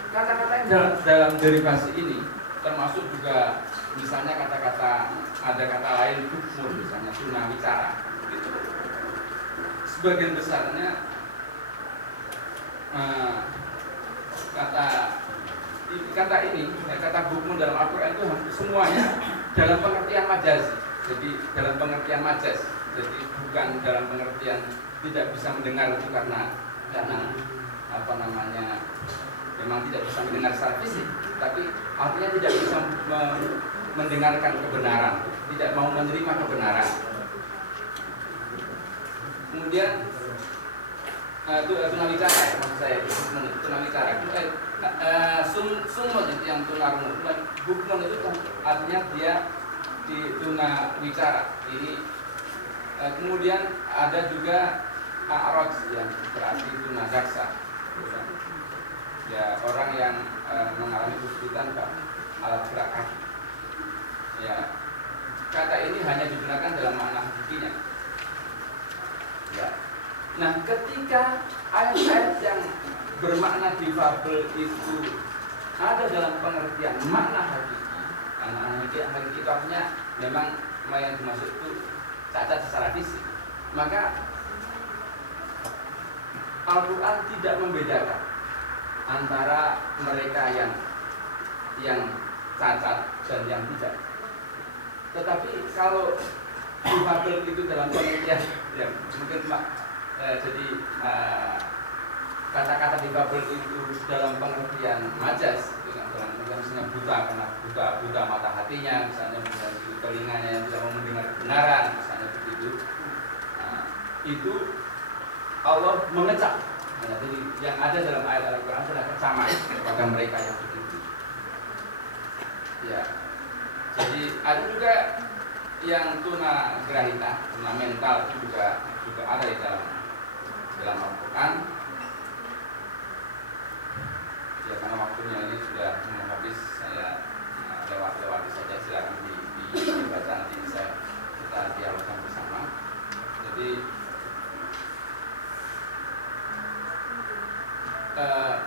kata-kata yang dalam derivasi ini termasuk juga misalnya kata-kata, ada kata lain hukmun, misalnya tuna wicara, itu sebagian besarnya kata ini, kata hukmun dalam Al-Quran itu semuanya dalam pengertian majazi. Jadi dalam pengertian majaz, jadi bukan dalam pengertian tidak bisa mendengar itu karena apa namanya memang tidak bisa mendengar secara fisik, tapi artinya tidak bisa mendengarkan kebenaran, tidak mau menerima kebenaran. Kemudian itu tunawicara, maksud saya itu tunawicara. Sumut itu yang tunarmu, hukmun itu artinya dia di tunawicara. Ini kemudian ada juga a'raj yang berarti tunadaksa. Ya, orang yang mengalami kesulitan alat gerak kaki. Ya, kata ini hanya digunakan dalam makna hakikinya. Ya. Nah, ketika ayat-ayat yang bermakna difabel itu ada dalam pengertian makna hakiki, hakiki itu artinya memang yang dimaksud itu cacat secara fisik, maka Al-Quran tidak membedakan antara mereka yang cacat dan yang tidak. Tetapi kalau difabel itu dalam pengertian ya mungkin jadi kata-kata difabel itu dalam pengertian majaz, dalam pengertian misalnya buta karena buta mata hatinya, misalnya telinganya yang tidak mau mendengar kebenaran, misalnya begitu. Itu Allah mengecam. Nah, jadi yang ada dalam ayat Al-Quran adalah kecaman kepada mereka yang begitu. Ya, jadi ada juga yang tuna grahita, tuna mental itu juga ada di dalam Al-Quran. Ya, karena waktunya ini sudah mau habis, saya lewati saja, silakan dibaca, nanti bisa kita dialogkan bersama. Jadi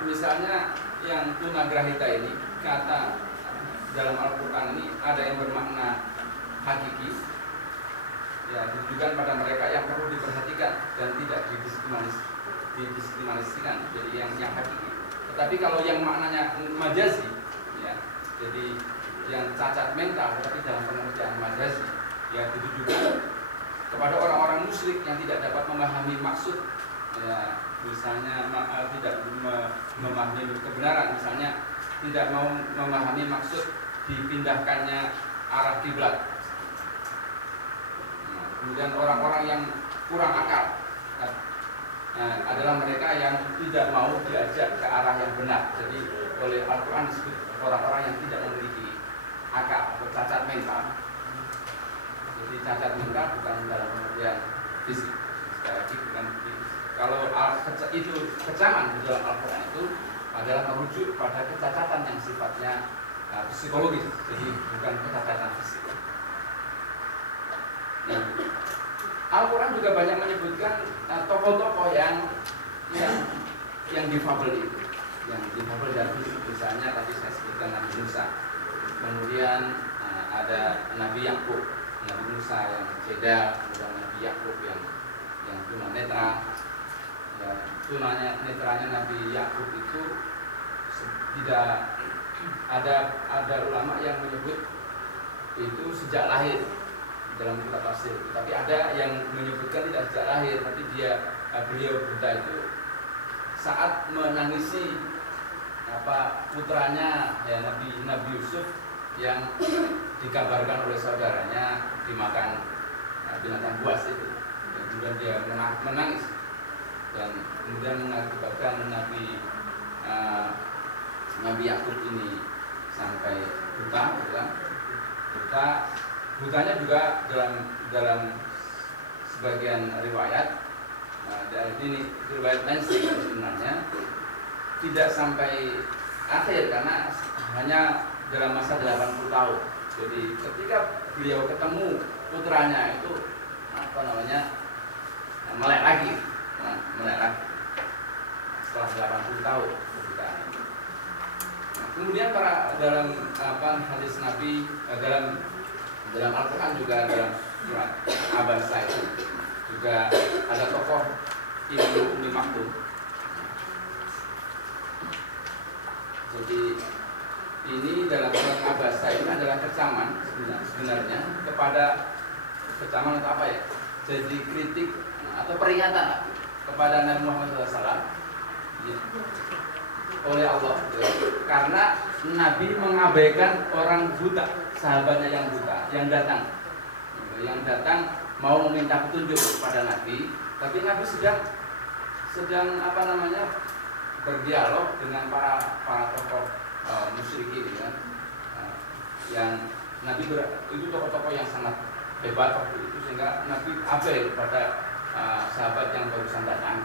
misalnya yang tunagrahita ini, kata dalam Al-Quran ini ada yang bermakna hakiki, ya ditujukan pada mereka yang perlu diperhatikan dan tidak didiskriminasikan, jadi yang hakiki. Tetapi kalau yang maknanya majazi, ya jadi yang cacat mental tetapi dalam pengertian majazi, ya ditujukan kepada orang-orang musyrik yang tidak dapat memahami maksud, ya misalnya tidak memahami kebenaran, misalnya tidak mau memahami maksud dipindahkannya arah kiblat. Kemudian orang-orang yang kurang akal adalah mereka yang tidak mau diajak ke arah yang benar. Jadi oleh Al-Quran disebut orang-orang yang tidak memiliki akal atau cacat mental. Jadi cacat mental bukan dalam pengertian fisik, sekali lagi bukan fisik. Kalau itu kecaman di dalam Al-Quran itu adalah merujuk pada kecacatan yang sifatnya psikologis, jadi bukan kecacatan fisik. Nah, Al-Quran juga banyak menyebutkan tokoh-tokoh yang difabel itu, yang difabel dari misalnya tadi saya sebutkan Nabi Musa, kemudian ada Nabi Yakub, Nabi Musa yang cedal, kemudian Nabi Yakub yang tunanetra. Ya, tunanetranya Nabi Yakub itu tidak ada ulama yang menyebut itu sejak lahir dalam kitab tafsir, tapi ada yang menyebutkan tidak sejak lahir, tapi beliau buta itu saat menangisi putranya ya Nabi Yusuf yang dikabarkan oleh saudaranya dimakan binatang buas itu, dan kemudian dia menangis dan kemudian mengakibatkan Nabi Yakub ini sampai buta. Butanya juga dalam sebagian riwayat, dari ini riwayat Mansi sebenarnya tidak sampai akhir karena hanya dalam masa 80 tahun. Jadi ketika beliau ketemu putranya itu melek lagi setelah 80 tahun kebutaan. Kemudian dalam hadis Nabi dalam Al-Quran juga dalam surat Abasa itu juga ada tokoh Ibnu Ummi Maktum. Jadi ini dalam surat Abasa ini adalah kecaman sebenarnya kecaman atau apa ya? Jadi kritik atau peringatan kepada Nabi Muhammad SAW oleh Allah, karena Nabi mengabaikan orang buta, sahabatnya yang buta yang datang mau meminta petunjuk kepada Nabi, tapi Nabi sedang berdialog dengan para tokoh musyrikin ya. Yang Nabi itu tokoh-tokoh yang sangat hebat waktu itu, sehingga Nabi abai pada sahabat yang barusan datang.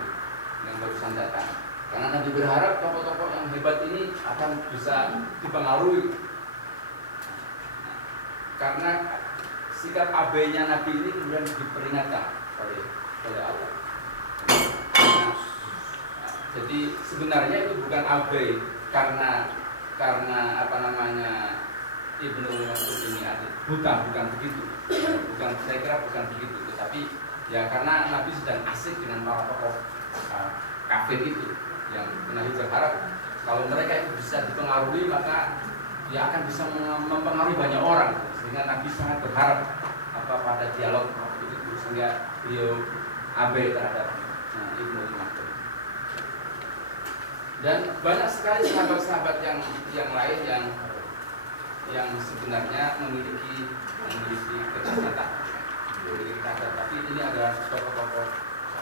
Karena Nabi berharap tokoh-tokoh yang hebat ini akan bisa dipengaruhi. Karena sikap abainya Nabi ini kemudian diperingatkan oleh Allah. Jadi sebenarnya itu bukan abai karena Ibnu Mas'ud ini buta, bukan begitu. Saya kira bukan begitu. Tetapi ya karena Nabi sedang asik dengan para tokoh kafir itu, yang Nabi berharap kalau mereka itu bisa dipengaruhi maka dia akan bisa mempengaruhi banyak orang, sehingga Nabi sangat berharap pada dialog itu, sehingga beliau abai terhadap Ibnu Maktum. Dan banyak sekali sahabat-sahabat yang lain yang sebenarnya memiliki kecacatan, tapi ini adalah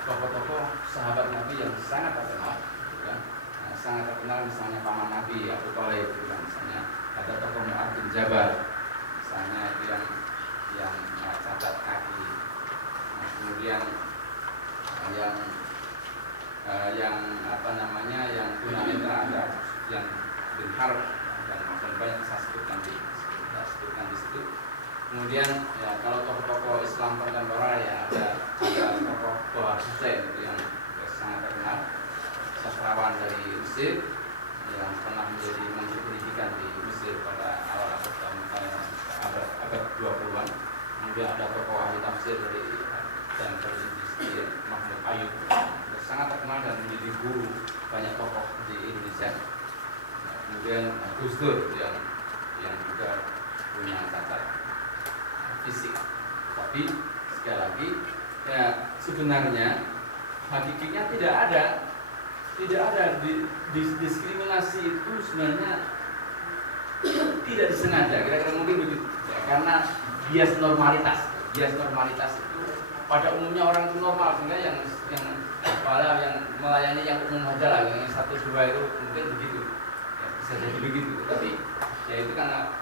tokoh-tokoh sahabat Nabi yang sangat terkenal, ya. Sangat terkenal, misalnya paman Nabi Abu Thalib, misalnya ada tokoh Mu'adz bin Jabal, misalnya itu yang cacat kaki. Kemudian yang tunanetra ada yang bin Harb, dan banyak saya sebutkan di situ. Kemudian ya kalau tokoh-tokoh Islam kontemporer ya ada tokoh Bahar Hussein yang sangat terkenal, sastrawan dari Mesir yang pernah menjadi menteri pendidikan di Mesir pada awal abad 20-an. Kemudian ada tokoh ahli tafsir dari Mahmud Ayub, sangat terkenal dan menjadi guru banyak tokoh di Indonesia. Kemudian Gus Dur yang juga punya cacat fisik. Tapi sekali lagi ya sebenarnya hakikatnya tidak ada diskriminasi itu sebenarnya tidak disengaja, kira-kira mungkin begitu ya, karena bias normalitas itu pada umumnya orang itu normal, sehingga yang melayani yang umum aja lah, yang 1-2 itu mungkin begitu ya, bisa jadi begitu. Tapi ya itu karena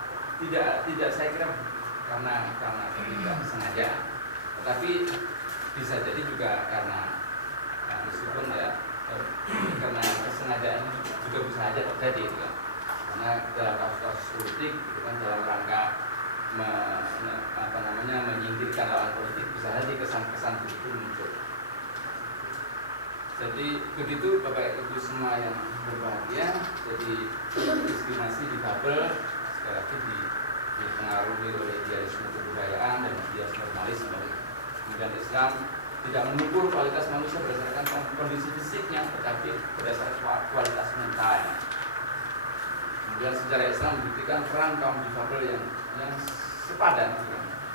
tidak saya kira karena tidak sengaja, tetapi bisa jadi juga karena meskipun ya karena kesengajaan juga bisa saja terjadi gitu kan. Karena dalam kasus politik gitu kan, dalam rangka menyingkirkan lawan politik, bisa saja kesan-kesan begitu muncul. Jadi begitu Bapak Ibu semua yang berbahagia, jadi diskriminasi difabel sekali lagi dipengaruhi oleh idealisme kebudayaan dan idealisme normalisme. Kemudian Islam tidak mengukur kualitas manusia berdasarkan kondisi fisiknya, tetapi berdasarkan kualitas mentalnya. Kemudian sejarah Islam membuktikan peran kaum difabel yang sepadan,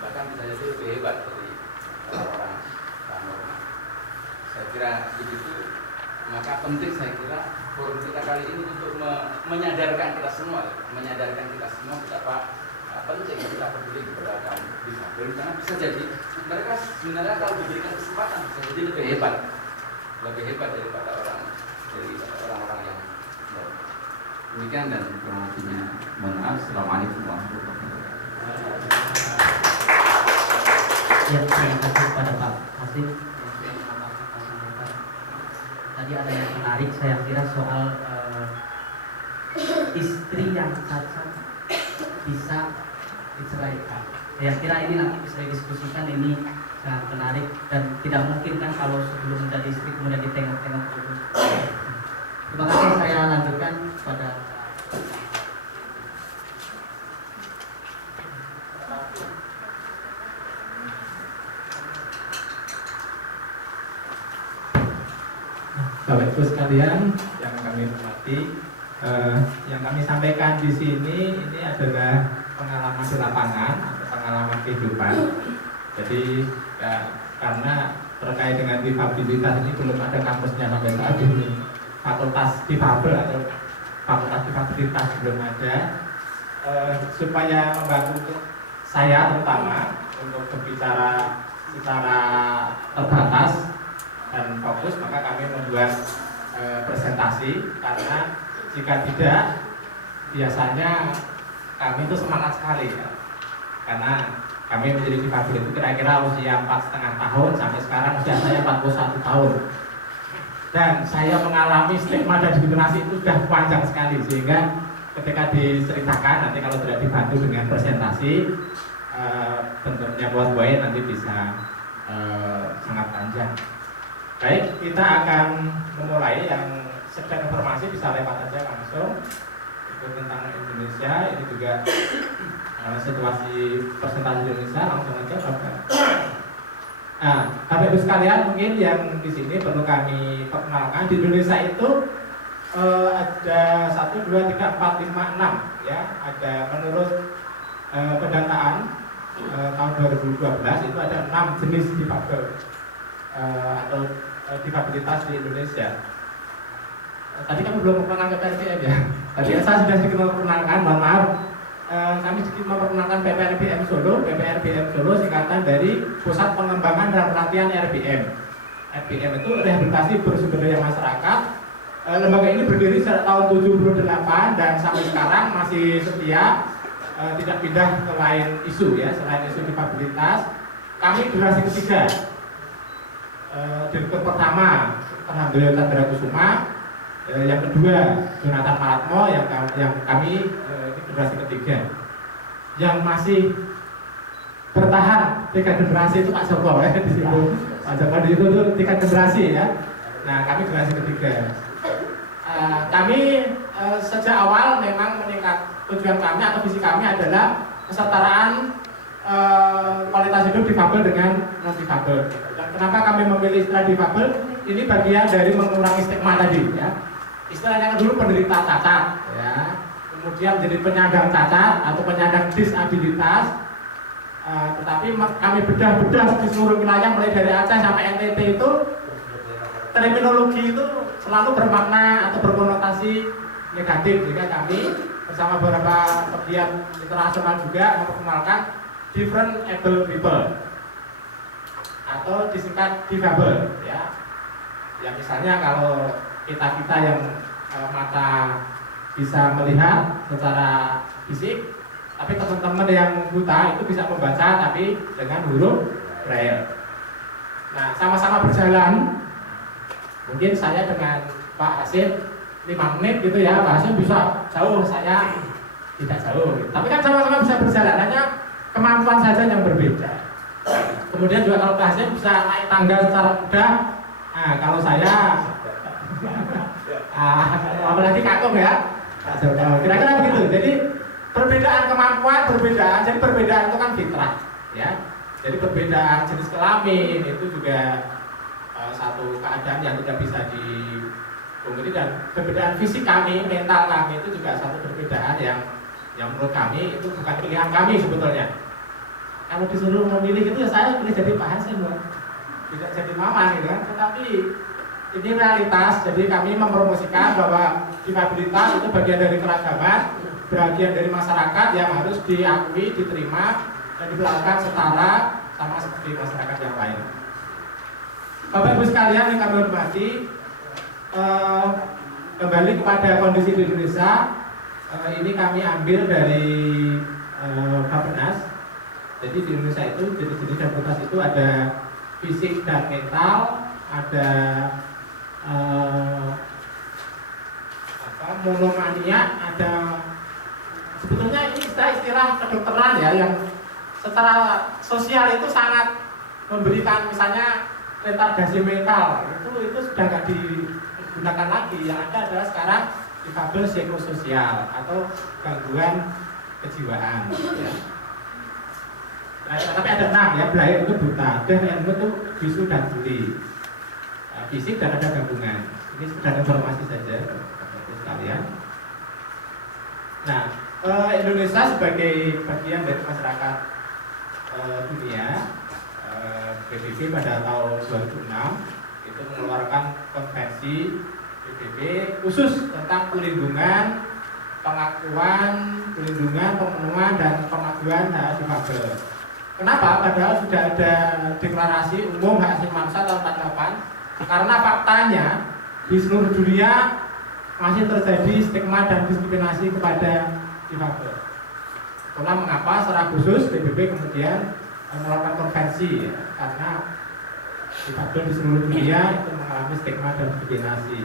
bahkan bisa jadi lebih hebat dari orang-orang normal. Saya kira begitu, maka penting saya kira forum kita kali ini untuk menyadarkan kita semua betapa penting kita peduli kepada kaum difabel, karena bisa jadi mereka sebenarnya kalau diberikan kesempatan bisa jadi lebih hebat daripada orang-orang yang demikian, dan kurang lebihnya mohon maaf. Assalamualaikum warahmatullahi wabarakatuh. Ya, terima kasih kepada Pak Hasim. Tadi ada yang menarik, saya kira soal istri yang cacat bisa diceraikan. Saya kira ini nanti bisa didiskusikan, ini sangat menarik dan tidak mungkin kan kalau sebelum menjadi istri kemudian ditengok-tengok dulu. Terima kasih, saya lanjutkan pada Bapak Ibu sekalian yang kami hormati, yang kami sampaikan di sini ini adalah pengalaman di lapangan atau pengalaman kehidupan. Jadi karena terkait dengan difabilitas ini belum ada kampusnya sampai saat ini, fakultas difabel atau fakultas difabilitas belum ada. Supaya membantu saya terutama untuk berbicara secara terbatas dan fokus, maka kami membuat presentasi, karena jika tidak biasanya kami itu semangat sekali ya. Karena kami menjadi difabel itu kira-kira usia 4,5 tahun, sampai sekarang usia saya 41 tahun, dan saya mengalami stigma dan diskriminasi itu sudah panjang sekali, sehingga ketika diceritakan nanti kalau tidak dibantu dengan presentasi bentuknya buat-buahin nanti bisa sangat panjang. Baik, kita akan memulai. Yang sedang informasi bisa lewat aja langsung. Itu tentang Indonesia, ini juga situasi presentasi Indonesia, langsung aja Bapak. Bapak Ibu sekalian, mungkin yang di sini perlu kami perkenalkan, di Indonesia itu ada 1, 2, 3, 4, 5, 6 ya. Ada menurut pendataan tahun 2012 itu ada 6 jenis difabel atau difabilitas di Indonesia. Tadi kami belum memperkenalkan PPRBM ya. Tadi saya sudah sedikit memperkenalkan, mohon maaf. Kami sedikit memperkenalkan PPRBM Solo. PPRBM Solo singkatan dari Pusat Pengembangan dan Pelatihan RBM. RBM itu Rehabilitasi Bersumber Daya Masyarakat. Lembaga ini berdiri sejak tahun 78 dan sampai sekarang masih setia, tidak pindah ke lain isu ya, selain isu difabilitas. Kami generasi ketiga. Direktur pertama Alhamdulillah Chandra Kusuma, yang kedua Jonathan Malatmo, yang kami ini generasi ketiga. Yang masih bertahan 3 generasi itu Pak Joko ya di situ. Pak Joko di situ tuh 3 generasi ya. Nah, kami generasi ketiga. Kami sejak awal memang meningkat, tujuan kami atau visi kami adalah kesetaraan kualitas hidup difabel dengan non difabel. Dan kenapa kami memilih istilah difabel? Ini bagian dari mengurangi stigma tadi ya. Istilahnya dulu penderita cacat ya, kemudian jadi penyandang cacat atau penyandang disabilitas. Tetapi kami bedah-bedah di seluruh wilayah mulai dari Aceh sampai NTT itu terminologi itu selalu bermakna atau berkonotasi negatif, sehingga kami bersama beberapa pegiat internasional juga memperkenalkan different able people atau disingkat difabel ya. Ya misalnya kalau kita yang mata bisa melihat secara fisik, tapi teman-teman yang buta itu bisa membaca tapi dengan huruf braille. Nah, sama-sama berjalan. Mungkin saya dengan Pak Hasim 5 menit gitu ya, Pak Hasim bisa jauh, saya tidak jauh. Tapi kan sama-sama bisa berjalan. Hanya kemampuan saja yang berbeda. Kemudian juga kalau kelasnya bisa naik tangga secara mudah. Nah, kalau saya apalagi kakung ya, kira-kira begitu. Jadi perbedaan kemampuan, jadi perbedaan itu kan fitrah, ya. Jadi perbedaan jenis kelamin itu juga satu keadaan yang tidak bisa dipungkiri, dan perbedaan fisik kami, mental kami itu juga satu perbedaan yang menurut kami itu bukan pilihan kami sebetulnya. Kalau disuruh memilih itu ya saya pilih jadi Pak Hasim, tidak jadi Maman gitu kan. Tetapi ini realitas, jadi kami mempromosikan bahwa difabilitas itu bagian dari keragaman, bagian dari masyarakat yang harus diakui, diterima, dan diperlakukan setara sama seperti masyarakat yang lain. Bapak Ibu sekalian yang kami hormati, kembali kepada kondisi di Indonesia, ini kami ambil dari Bappenas. Jadi di Indonesia itu jenis-jenis disabilitas itu ada fisik dan mental, ada monomania, ada sebetulnya ini istilah kedokteran ya yang secara sosial itu sangat memberikan, misalnya retardasi mental itu sudah nggak digunakan lagi. Yang ada adalah sekarang difabel psikososial atau gangguan kejiwaan. Ya. Tapi ada 6 ya, Blair itu buta, dan yang itu bisu dan tuli, fisik dan ada gabungan. Ini sekedar informasi saja untuk sekalian. Nah, Indonesia sebagai bagian dari masyarakat dunia, PBB pada tahun 2006 itu mengeluarkan konvensi PBB khusus tentang perlindungan, pengakuan, pemenuhan dan pengakuan hak difabel. Kenapa? Padahal sudah ada deklarasi umum hak asasi manusia tahun 48. Karena faktanya di seluruh dunia masih terjadi stigma dan diskriminasi kepada difabel. Itulah mengapa secara khusus PBB kemudian melakukan konvensi ya, karena difabel di seluruh dunia itu mengalami stigma dan diskriminasi.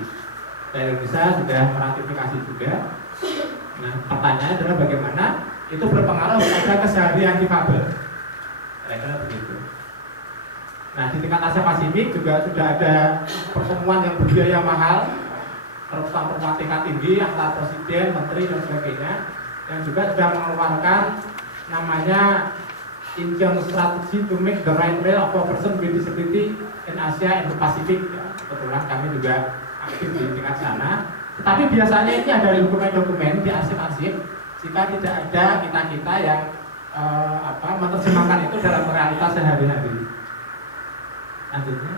Dan Indonesia sudah meratifikasi juga. Nah, pertanyaannya adalah bagaimana itu berpengaruh pada keseharian difabel. Kira-kira begitu. Nah, di tingkat Asia Pasifik juga sudah ada pertemuan yang berbiaya mahal, pertemuan tingkat tinggi antar presiden, menteri dan sebagainya, yang juga sudah mengeluarkan namanya Indian Strategy to Make the Right Role of a Person with Disability in Asia and the Pacific. Ya, kebetulan kami juga aktif di tingkat sana. Tetapi biasanya ini ada dokumen-dokumen di arsip-arsip. Jika tidak ada kita yang menerjemahkan itu dalam realitas sehari-hari. Lanjutnya.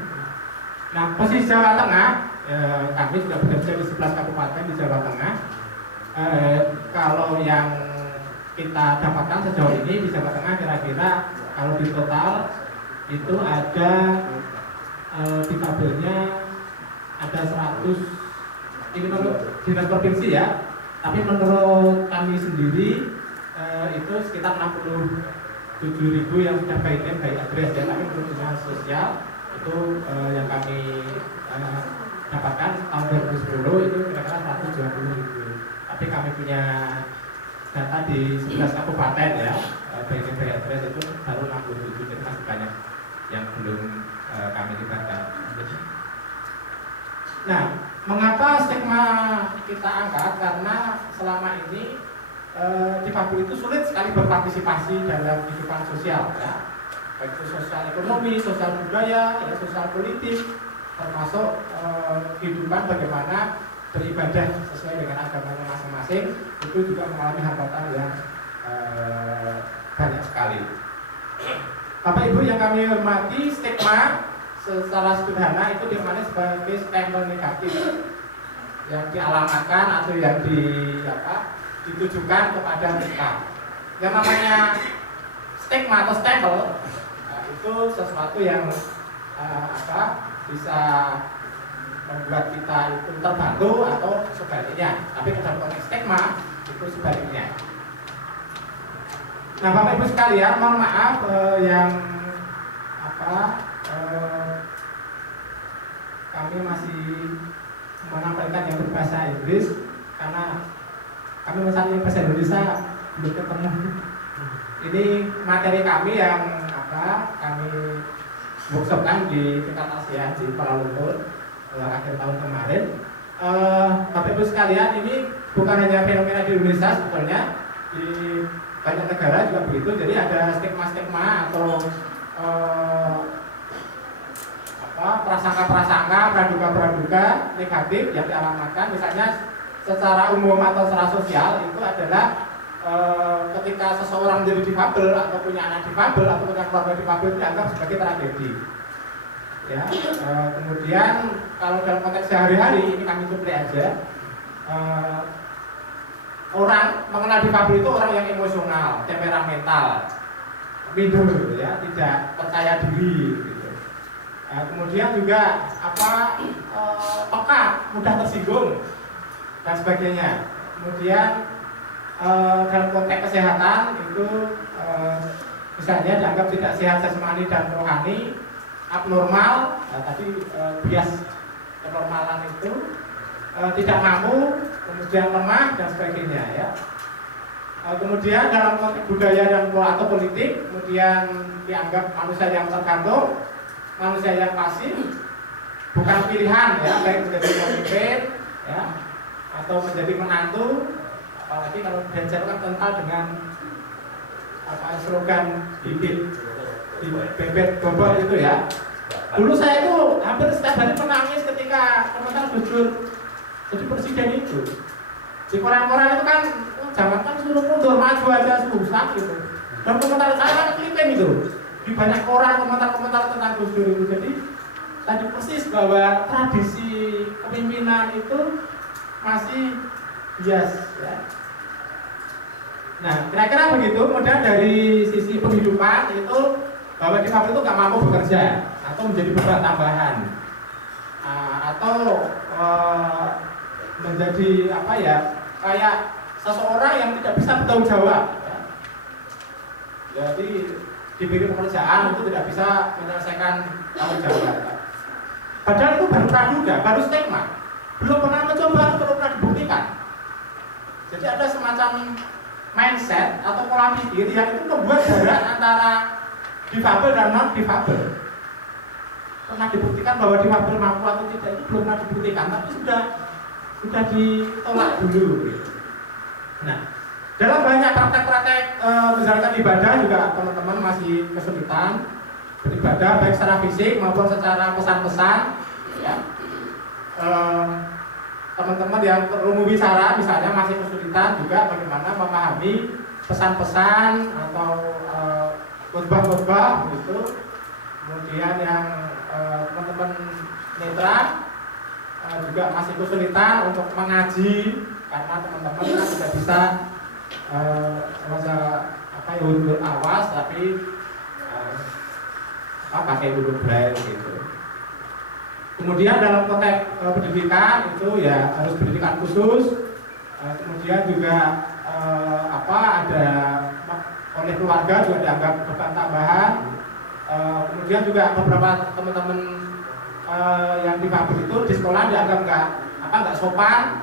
Nah, posisi Jawa Tengah, kami sudah bekerja di 11 kabupaten di Jawa Tengah. Kalau yang kita dapatkan sejauh ini di Jawa Tengah kira-kira kalau di total itu ada difabelnya ada 100, ini menurut dinas provinsi ya, tapi menurut kami sendiri itu sekitar 67.000 yang sudah by name by address ya, tapi menurut dinas sosial itu yang kami dapatkan tahun 2010 itu kira-kira 120.000. Tapi kami punya data di 11 kabupaten ya, by name by address itu baru 67, jadi masih banyak yang belum kami libatkan. Nah, mengapa stigma kita angkat? Karena selama ini difabel itu sulit sekali berpartisipasi dalam kehidupan sosial ya. Baik itu sosial ekonomi, sosial budaya, ya, sosial politik, termasuk kehidupan bagaimana beribadah sesuai dengan agamanya masing-masing, itu juga mengalami hambatan yang banyak sekali. Bapak Ibu yang kami hormati, stigma secara sederhana itu dimana sebagai stempel negatif yang dialamatkan atau yang ditujukan kepada kita. Yang namanya stigma atau stempel itu sesuatu yang bisa membuat kita itu terbantu atau sebaliknya. Tapi dalam konteks stigma itu sebaliknya. Nah, Bapak Ibu sekalian, mohon maaf yang kami masih menampilkan yang berbahasa Inggris karena kami mencari bahasa Indonesia belum ketemu. ini materi kami yang kami workshopkan di tingkat ASEAN di Kuala Lumpur akhir tahun kemarin. Bapak Ibu sekalian, ini bukan hanya fenomena di Indonesia, sebetulnya di banyak negara juga begitu. Jadi ada stigma-stigma atau prasangka-prasangka, praduga-praduga negatif yang dialamatkan. Misalnya secara umum atau secara sosial itu adalah ketika seseorang menjadi difabel atau punya anak difabel atau punya keluarga difabel dianggap sebagai tragedi. Ya, kemudian kalau dalam konteks sehari-hari ini kami suplai aja, orang mengenal difabel itu orang yang emosional, temperamental, minder, ya, tidak percaya diri. Gitu. Kemudian juga peka, mudah tersinggung dan sebagainya. Kemudian dalam konteks kesehatan itu misalnya dianggap tidak sehat jasmani dan rohani, abnormal, bias kenormalan itu, tidak mampu, kemudian lemah dan sebagainya, ya. Kemudian dalam konteks budaya dan atau politik, kemudian dianggap manusia yang tergantung, manusia yang pasif, bukan pilihan, ya, baik menjadi pemimpin, ya, atau menjadi menantu. Apalagi kalau Denzel kan kental dengan slogan bibit bebet bobot itu, ya. Dulu saya itu hampir setiap hari menangis ketika komentar Gus Dur jadi presiden itu. Di koran-koran itu kan jangan kan suruh mundur, maju aja susah gitu. Dan komentar saya kan klipin itu di banyak koran komentar-komentar tentang Gus Dur itu. Jadi tadi persis bahwa tradisi kepemimpinan itu masih bias, ya. Nah, kira-kira begitu. Kemudian dari sisi penghidupan itu bahwa difabel itu nggak mampu bekerja atau menjadi beban tambahan, atau menjadi kayak seseorang yang tidak bisa bertanggung jawab, ya. Jadi diberi pekerjaan itu tidak bisa menyelesaikan tanggung jawab. Padahal itu baru praduga, baru stigma, belum pernah mencoba atau belum pernah dibuktikan. Jadi ada semacam mindset atau pola pikir yang itu membuat jarak antara difabel dan non difabel. Pernah dibuktikan bahwa difabel mampu atau tidak itu belum pernah dibuktikan, tapi sudah ditolak dulu. Nah, dalam banyak praktek-praktek menjalankan ibadah juga teman-teman masih kesulitan beribadah baik secara fisik maupun secara pesan-pesan, ya. Teman-teman yang perlu bicara misalnya masih kesulitan juga bagaimana memahami pesan-pesan atau khotbah-khotbah gitu. Kemudian yang teman-teman netra juga masih kesulitan untuk mengaji karena teman-teman kan tidak bisa huruf awas tapi pakai huruf braille gitu. Kemudian dalam konteks pendidikan itu ya harus pendidikan khusus. Kemudian juga ada oleh keluarga juga dianggap beban tambahan. Kemudian juga beberapa teman-teman yang difabel itu di sekolah dianggap nggak sopan,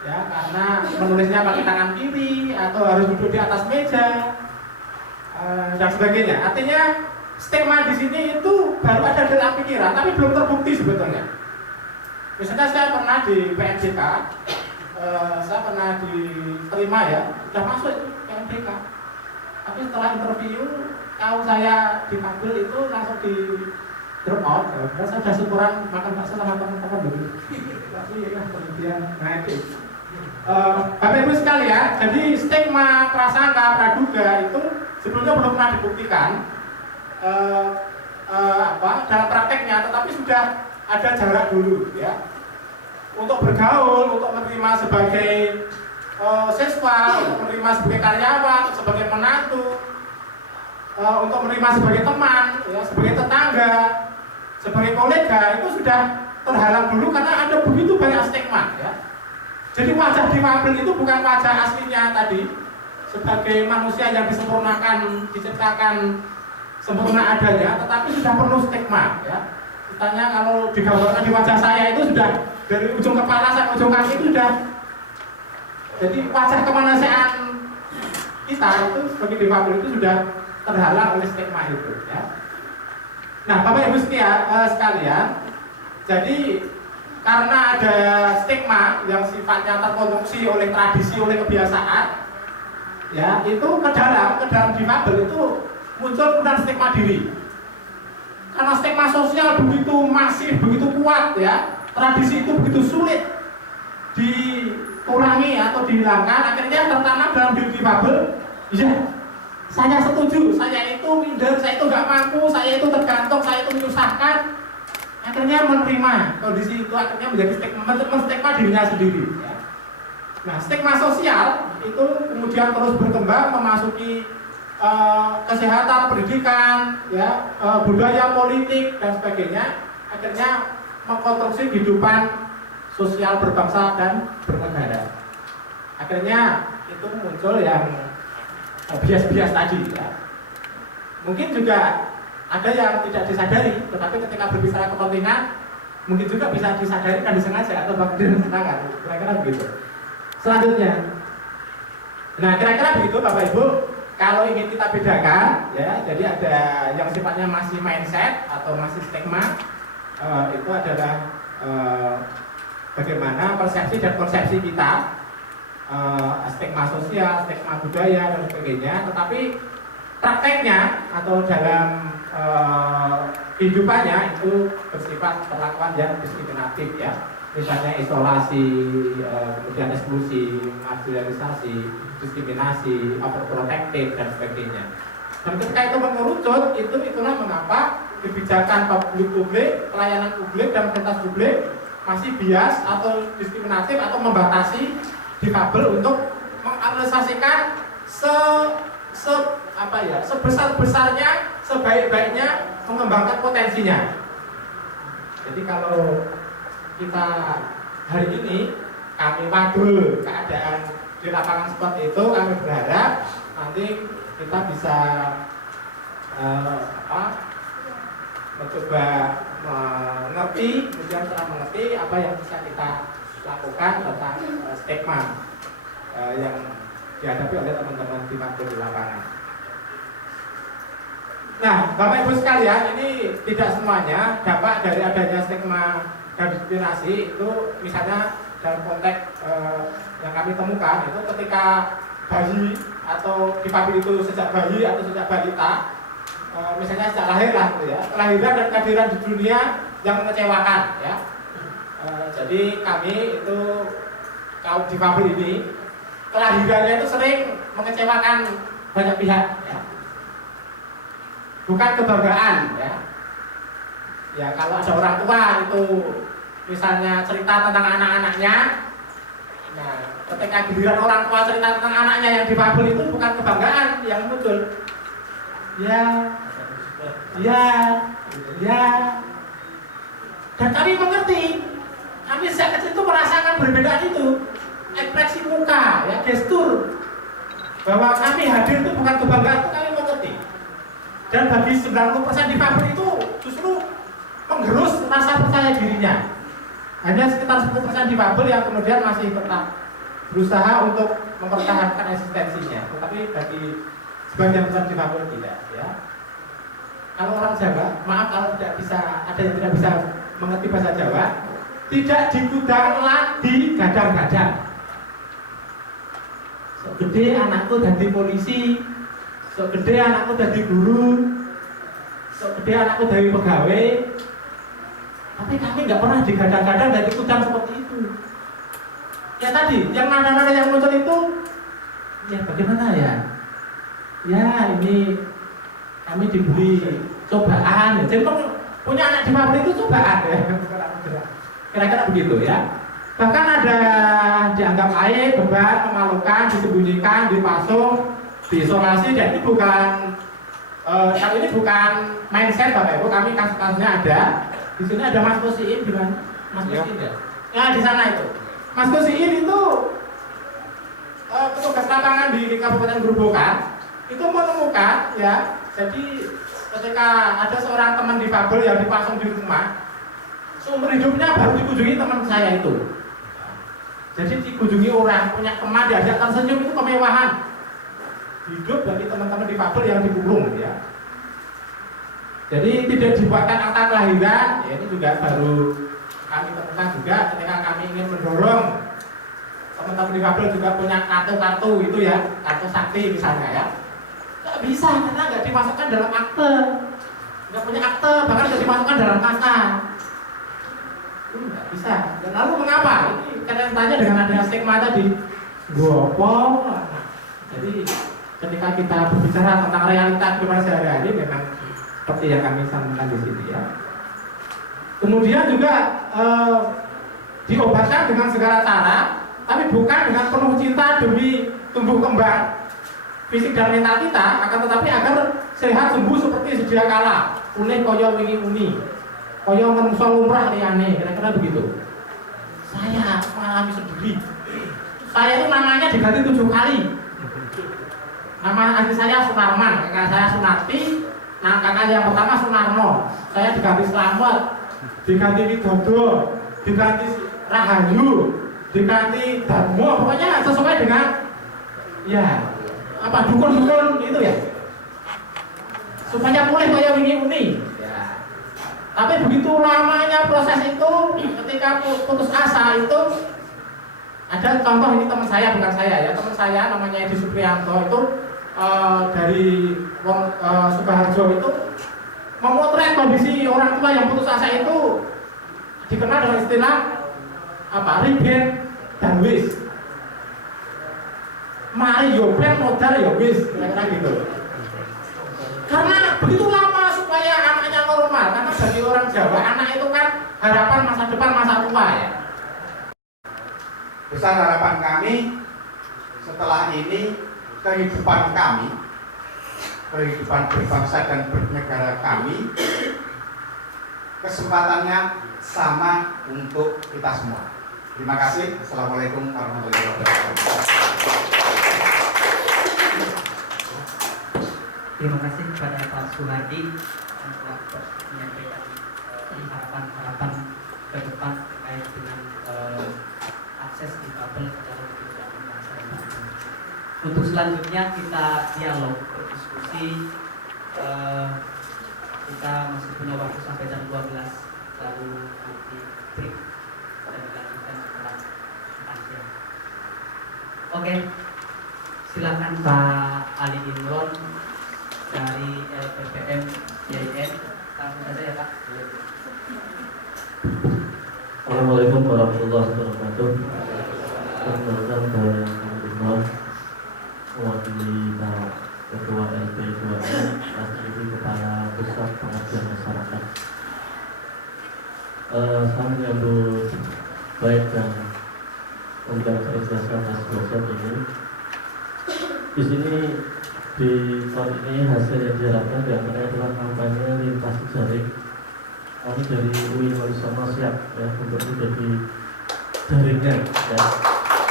ya, karena menulisnya pakai tangan kiri atau harus duduk di atas meja dan sebagainya. Artinya stigma di sini itu baru ada dalam pikiran, tapi belum terbukti sebetulnya. Misalnya saya pernah di PMDK, saya pernah diterima, ya, sudah masuk itu PMDK. Tapi setelah interview, tahu saya difabel itu langsung di drop out. Karena saya sudah syukuran makan bakso sama teman-teman dulu. Tapi ya kemudian naik. Bapak Ibu sekalian, jadi stigma, prasangka, praduga itu sebetulnya belum pernah dibuktikan. Dalam prakteknya, tetapi sudah ada jarak dulu, ya, untuk bergaul, untuk menerima sebagai siswa, untuk menerima sebagai karyawan, sebagai menantu, untuk menerima sebagai teman, ya, sebagai tetangga, sebagai kolega, itu sudah terhalang dulu karena ada begitu banyak stigma, ya. Jadi wajah difabel itu bukan wajah aslinya tadi sebagai manusia yang disempurnakan, diciptakan sempurna adanya, tetapi sudah penuh stigma, ya. Misalnya kalau digambarkan di wajah saya itu sudah dari ujung kepala sampai ujung kaki itu sudah jadi wajah kemanusiaan kita itu sebagai difabel itu sudah terhalang oleh stigma itu ya. Nah, Bapak Ibu sekalian, jadi karena ada stigma yang sifatnya terkonstruksi oleh tradisi, oleh kebiasaan, ya itu ke dalam difabel itu muncul kemudian stigma diri. Karena stigma sosial begitu masif, begitu kuat ya, tradisi itu begitu sulit dikurangi atau dihilangkan, akhirnya tertanam dalam diri difabel. Ya, saya setuju, saya itu minder, saya itu nggak mampu, saya itu tergantung, saya itu menyusahkan. Akhirnya menerima kondisi itu, akhirnya menjadi stigma dirinya sendiri. Ya. Nah, stigma sosial itu kemudian terus berkembang memasuki kesehatan, pendidikan, ya, budaya, politik dan sebagainya. Akhirnya mengkonstruksi kehidupan sosial berbangsa dan bernegara. Akhirnya itu muncul yang bias-bias tadi ya. Mungkin juga ada yang tidak disadari, tetapi ketika berbicara kepentingan mungkin juga bisa disadari dan disengaja atau bahkan direncanakan. Kira-kira begitu. Selanjutnya, nah kira-kira begitu Bapak Ibu. Kalau ingin kita bedakan, ya, jadi ada yang sifatnya masih mindset atau masih stigma, itu adalah bagaimana persepsi dan konsepsi kita. Stigma sosial, stigma budaya dan sebagainya, tetapi prakteknya atau dalam kehidupannya itu bersifat perlakuan yang diskriminatif ya, misalnya isolasi, kemudian eksklusi, marginalisasi, diskriminasi, overprotective dan sebagainya. Dan ketika itu mengerucut, itulah mengapa kebijakan publik, pelayanan publik dan fasilitas publik masih bias atau diskriminatif atau membatasi difabel untuk menganalisasikan sebesar-besarnya, sebaik-baiknya mengembangkan potensinya. Jadi kalau kita hari ini kami wadul keadaan di lapangan seperti itu, kami berharap nanti kita bisa mencoba mengerti, kemudian setelah mengerti apa yang bisa kita lakukan tentang stigma yang dihadapi oleh teman-teman difabel di lapangan. Nah, Bapak Ibu sekalian, ini tidak semuanya dampak dari adanya stigma dan diskriminasi itu, misalnya dalam konteks yang kami temukan itu ketika bayi atau difabel itu sejak bayi atau sejak balita, misalnya sejak lahir lah, gitu ya, kelahiran dan kehadiran di dunia yang mengecewakan, ya. Jadi kami itu kaum difabel ini kelahirannya itu sering mengecewakan banyak pihak, ya. Bukan kebanggaan, ya. Ya kalau ada orang tua itu misalnya cerita tentang anak-anaknya, nah ketika giliran orang tua cerita tentang anaknya yang difabel itu bukan kebanggaan yang muncul. Ya. Dan kami mengerti. Kami sejak kecil itu merasakan perbedaan itu, ekspresi muka, ya, gestur, bahwa kami hadir itu bukan kebanggaan, itu kami mengerti. Dan bagi 90% difabel itu justru menggerus rasa percaya dirinya. Hanya sekitar 10% difabel yang kemudian masih tetap berusaha untuk mempertahankan eksistensinya. Tetapi bagi sebagian besar difabel tidak, ya. Kalau orang Jawa, maaf kalau tidak bisa, ada yang tidak bisa mengerti bahasa Jawa, tidak digudang lagi gadang-gadang. So gede anakku jadi polisi, so gede anakku jadi guru, so gede anakku jadi pegawai. Tapi kami nggak pernah digadang-gadang dan digudang seperti itu. Ya tadi, yang nada-nada yang muncul itu, ya bagaimana ya? Ya ini kami diberi cobaan. Jadi punya anak difabel itu cobaan, ya. Kira-kira begitu, ya. Bahkan ada dianggap aib, beban, memalukan, disembunyikan, dipasung, diisolasi. Dan ini bukan ini bukan mindset Bapak Ibu. Kami kasus-kasusnya ada. Di sini ada Mas Kusiin, di mana? Mas Kusiin ya? Ya di sana itu. Mas Kusiin itu petugas lapangan di Kabupaten Grobogan itu menemukan, ya. Jadi ketika ada seorang teman difabel yang dipasung di rumah, seumur hidupnya baru dikunjungi teman saya itu. Jadi dikunjungi orang, punya teman, diajak tersenyum, itu kemewahan. hidup bagi teman-teman difabel yang dikurung ya. Jadi tidak dibuatkan akta kelahiran, ya ini juga baru kami temukan juga ketika kami ingin mendorong teman-teman difabel juga punya kartu-kartu itu ya, kartu sakti misalnya ya. Nggak bisa karena nggak dimasukkan dalam akte, nggak punya akte, bahkan nggak dimasukkan dalam kata. Ini nggak bisa. Dan lalu mengapa? Ini kaitannya dengan adanya stigma tadi. Gopo. Jadi ketika kita berbicara tentang realita kehidupan sehari-hari memang seperti yang kami sampaikan di sini ya. Kemudian juga diobatkan dengan segala cara, tapi bukan dengan penuh cinta demi tumbuh kembang fisik dan mental kita, akan tetapi agar sehat sembuh seperti sedia kala. Uneh koyo wingi uni, koyo menungso lumrah liyane, kira-kira begitu. Saya mengalami sendiri. Saya itu namanya diganti 7 kali. Nama asli saya Sunarman, kakak saya Sunarti, nah kakak yang pertama Sunarno. Saya diganti Slamet, diganti Widodo, diganti Rahayu, diganti Darmo, pokoknya sesuai dengan ya apa dukun-dukun itu ya, supaya boleh kayak wingi-uni ya. Tapi begitu lamanya proses itu, ketika putus asa itu ada contoh, ini teman saya, bukan saya ya, teman saya namanya Edi Supriyanto itu dari Sukoharjo itu memotret kondisi orang tua yang putus asa itu dikenal dengan istilah apa, riben dan wis. Mari yoben modal ya wis, kira-kira gitu. Karena begitu lama supaya anaknya normal, karena bagi orang Jawa anak itu kan harapan masa depan, masa tua ya. Besar harapan kami setelah ini kehidupan kami, kehidupan berbangsa dan bernegara kami, kesempatannya sama untuk kita semua. Terima kasih. Assalamualaikum warahmatullahi wabarakatuh. Terima kasih kepada Pak Suhadi yang telah menyampaikan harapan-harapan ke depan terkait dengan akses difabel dalam kehidupan masyarakat. Untuk selanjutnya kita dialog, berdiskusi. Kita masih punya waktu sampai jam 12, lalu nanti break dan dilanjutkan setelah makan siang. Oke, silakan Pak Ali Imron dari LPPM YIN. Langsung saja ya Pak. Assalamualaikum warahmatullahi wabarakatuh. Perkenalkan saya Ali Imron, mewakili Pak Ketua LP2M, Asli Kepala Pusat Pengabdian Masyarakat. Saya menyambut baik dan memberikan apresiasi atas proses ini. Di sini di tahun ini hasil yang diharapkan diantaranya adalah kampanye lintas jaring. Kami dari UI Walisono siap ya untuk menjadi jaringan ya.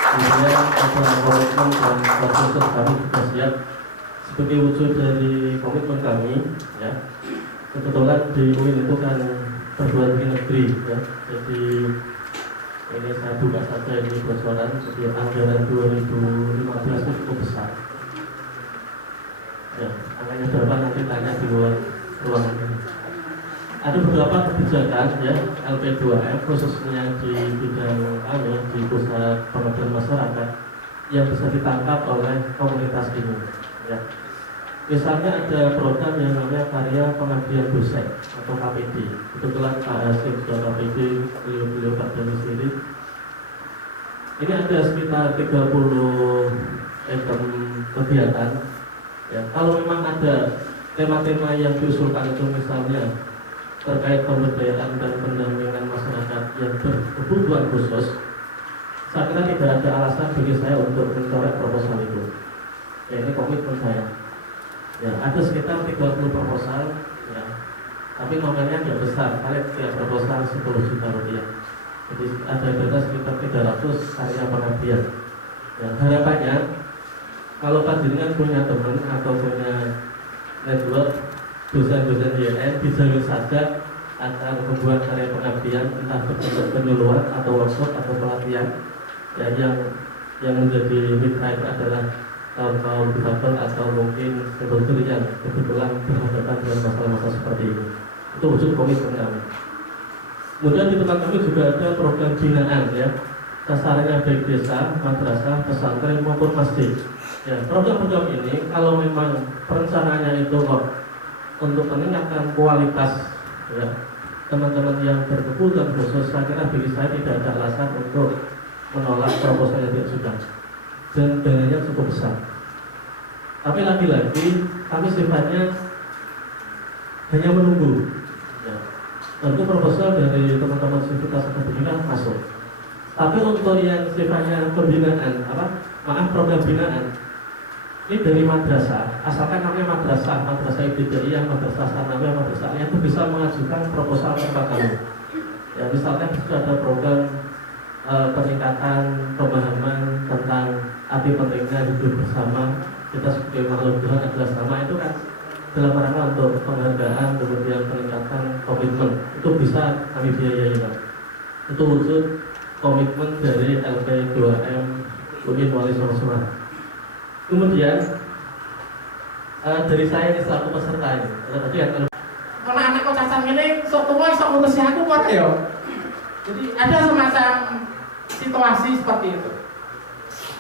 Kemudian ada komitmen dan proses kami juga siap sebagai wujud dari komitmen kami ya. Kebetulan di UI itu kan perguruan tinggi negeri ya. Jadi ini saya buka saja ini bocoran, jadi anggaran 2015 itu cukup besar. Ya, angkanya berapa nanti tanya di luar ruangan ini. Ada beberapa kebijakan ya LP2M khususnya di bidang kami di pusat pengabdian masyarakat yang bisa ditangkap oleh komunitas ini. Ya. Misalnya ada program yang namanya Karya Pengabdian Dosen atau KPD. Kebetulan Pak Hasim sudah KPD, beliau Pak Domisili. Ini ada sekitar 30 item kegiatan. Ya, kalau memang ada tema-tema yang diusulkan itu misalnya terkait pemberdayaan dan pendampingan masyarakat yang berkebutuhan khusus, saya kira tidak ada alasan bagi saya untuk mencoret proposal itu. Ya, ini komitmen saya. Ya, ada sekitar 30 proposal, ya, tapi nominalnya tidak besar, paling setiap proposal 10 juta rupiah. Jadi ada dana sekitar 300 karya pengabdian. Ya, harapannya kalau panjenengan punya teman atau punya network dosen-dosen YN, dijalin saja akan membuat karya pengabdian, entah bentuk penyuluhan atau workshop atau pelatihan. Ya, yang menjadi mitra itu adalah kaum difabel atau mungkin stakeholder yang kebetulan berhadapan dengan masalah-masalah seperti ini. Itu wujud komitmen kami. Kemudian di tempat kami juga ada program binaan ya, sasarannya baik desa, madrasah, pesantren maupun masjid. Ya, program-program ini kalau memang perencanaannya itu kok untuk meningkatkan kualitas ya, teman-teman yang berkebutuhan khusus, saya kira bagi saya tidak ada alasan untuk menolak proposal yang sudah, dan dananya cukup besar. Tapi lagi-lagi kami sifatnya hanya menunggu. Ya. Tentu proposal dari teman-teman sivitas akademika masuk. Tapi untuk yang sifatnya pembinaan, program binaan, ini dari madrasah, asalkan namanya madrasah ibtidaiyah, madrasah sanawiyah, madrasah itu bisa mengajukan proposal kepada kami. Ya, misalkan sudah ada program peningkatan pemahaman tentang arti pentingnya hidup bersama, kita sebagai makhluk Tuhan adalah sama, itu kan dalam rangka untuk penghargaan, kemudian peningkatan komitmen, itu bisa kami biayai Pak. Itu wujud komitmen dari LP2M UIN Wali Songo Semarang. Kemudian dari saya ini selaku peserta ini, tadi yang kalau anak kok cacat ini, sok tua, sok ngurusi aku kok ya. Jadi ada semacam situasi seperti itu.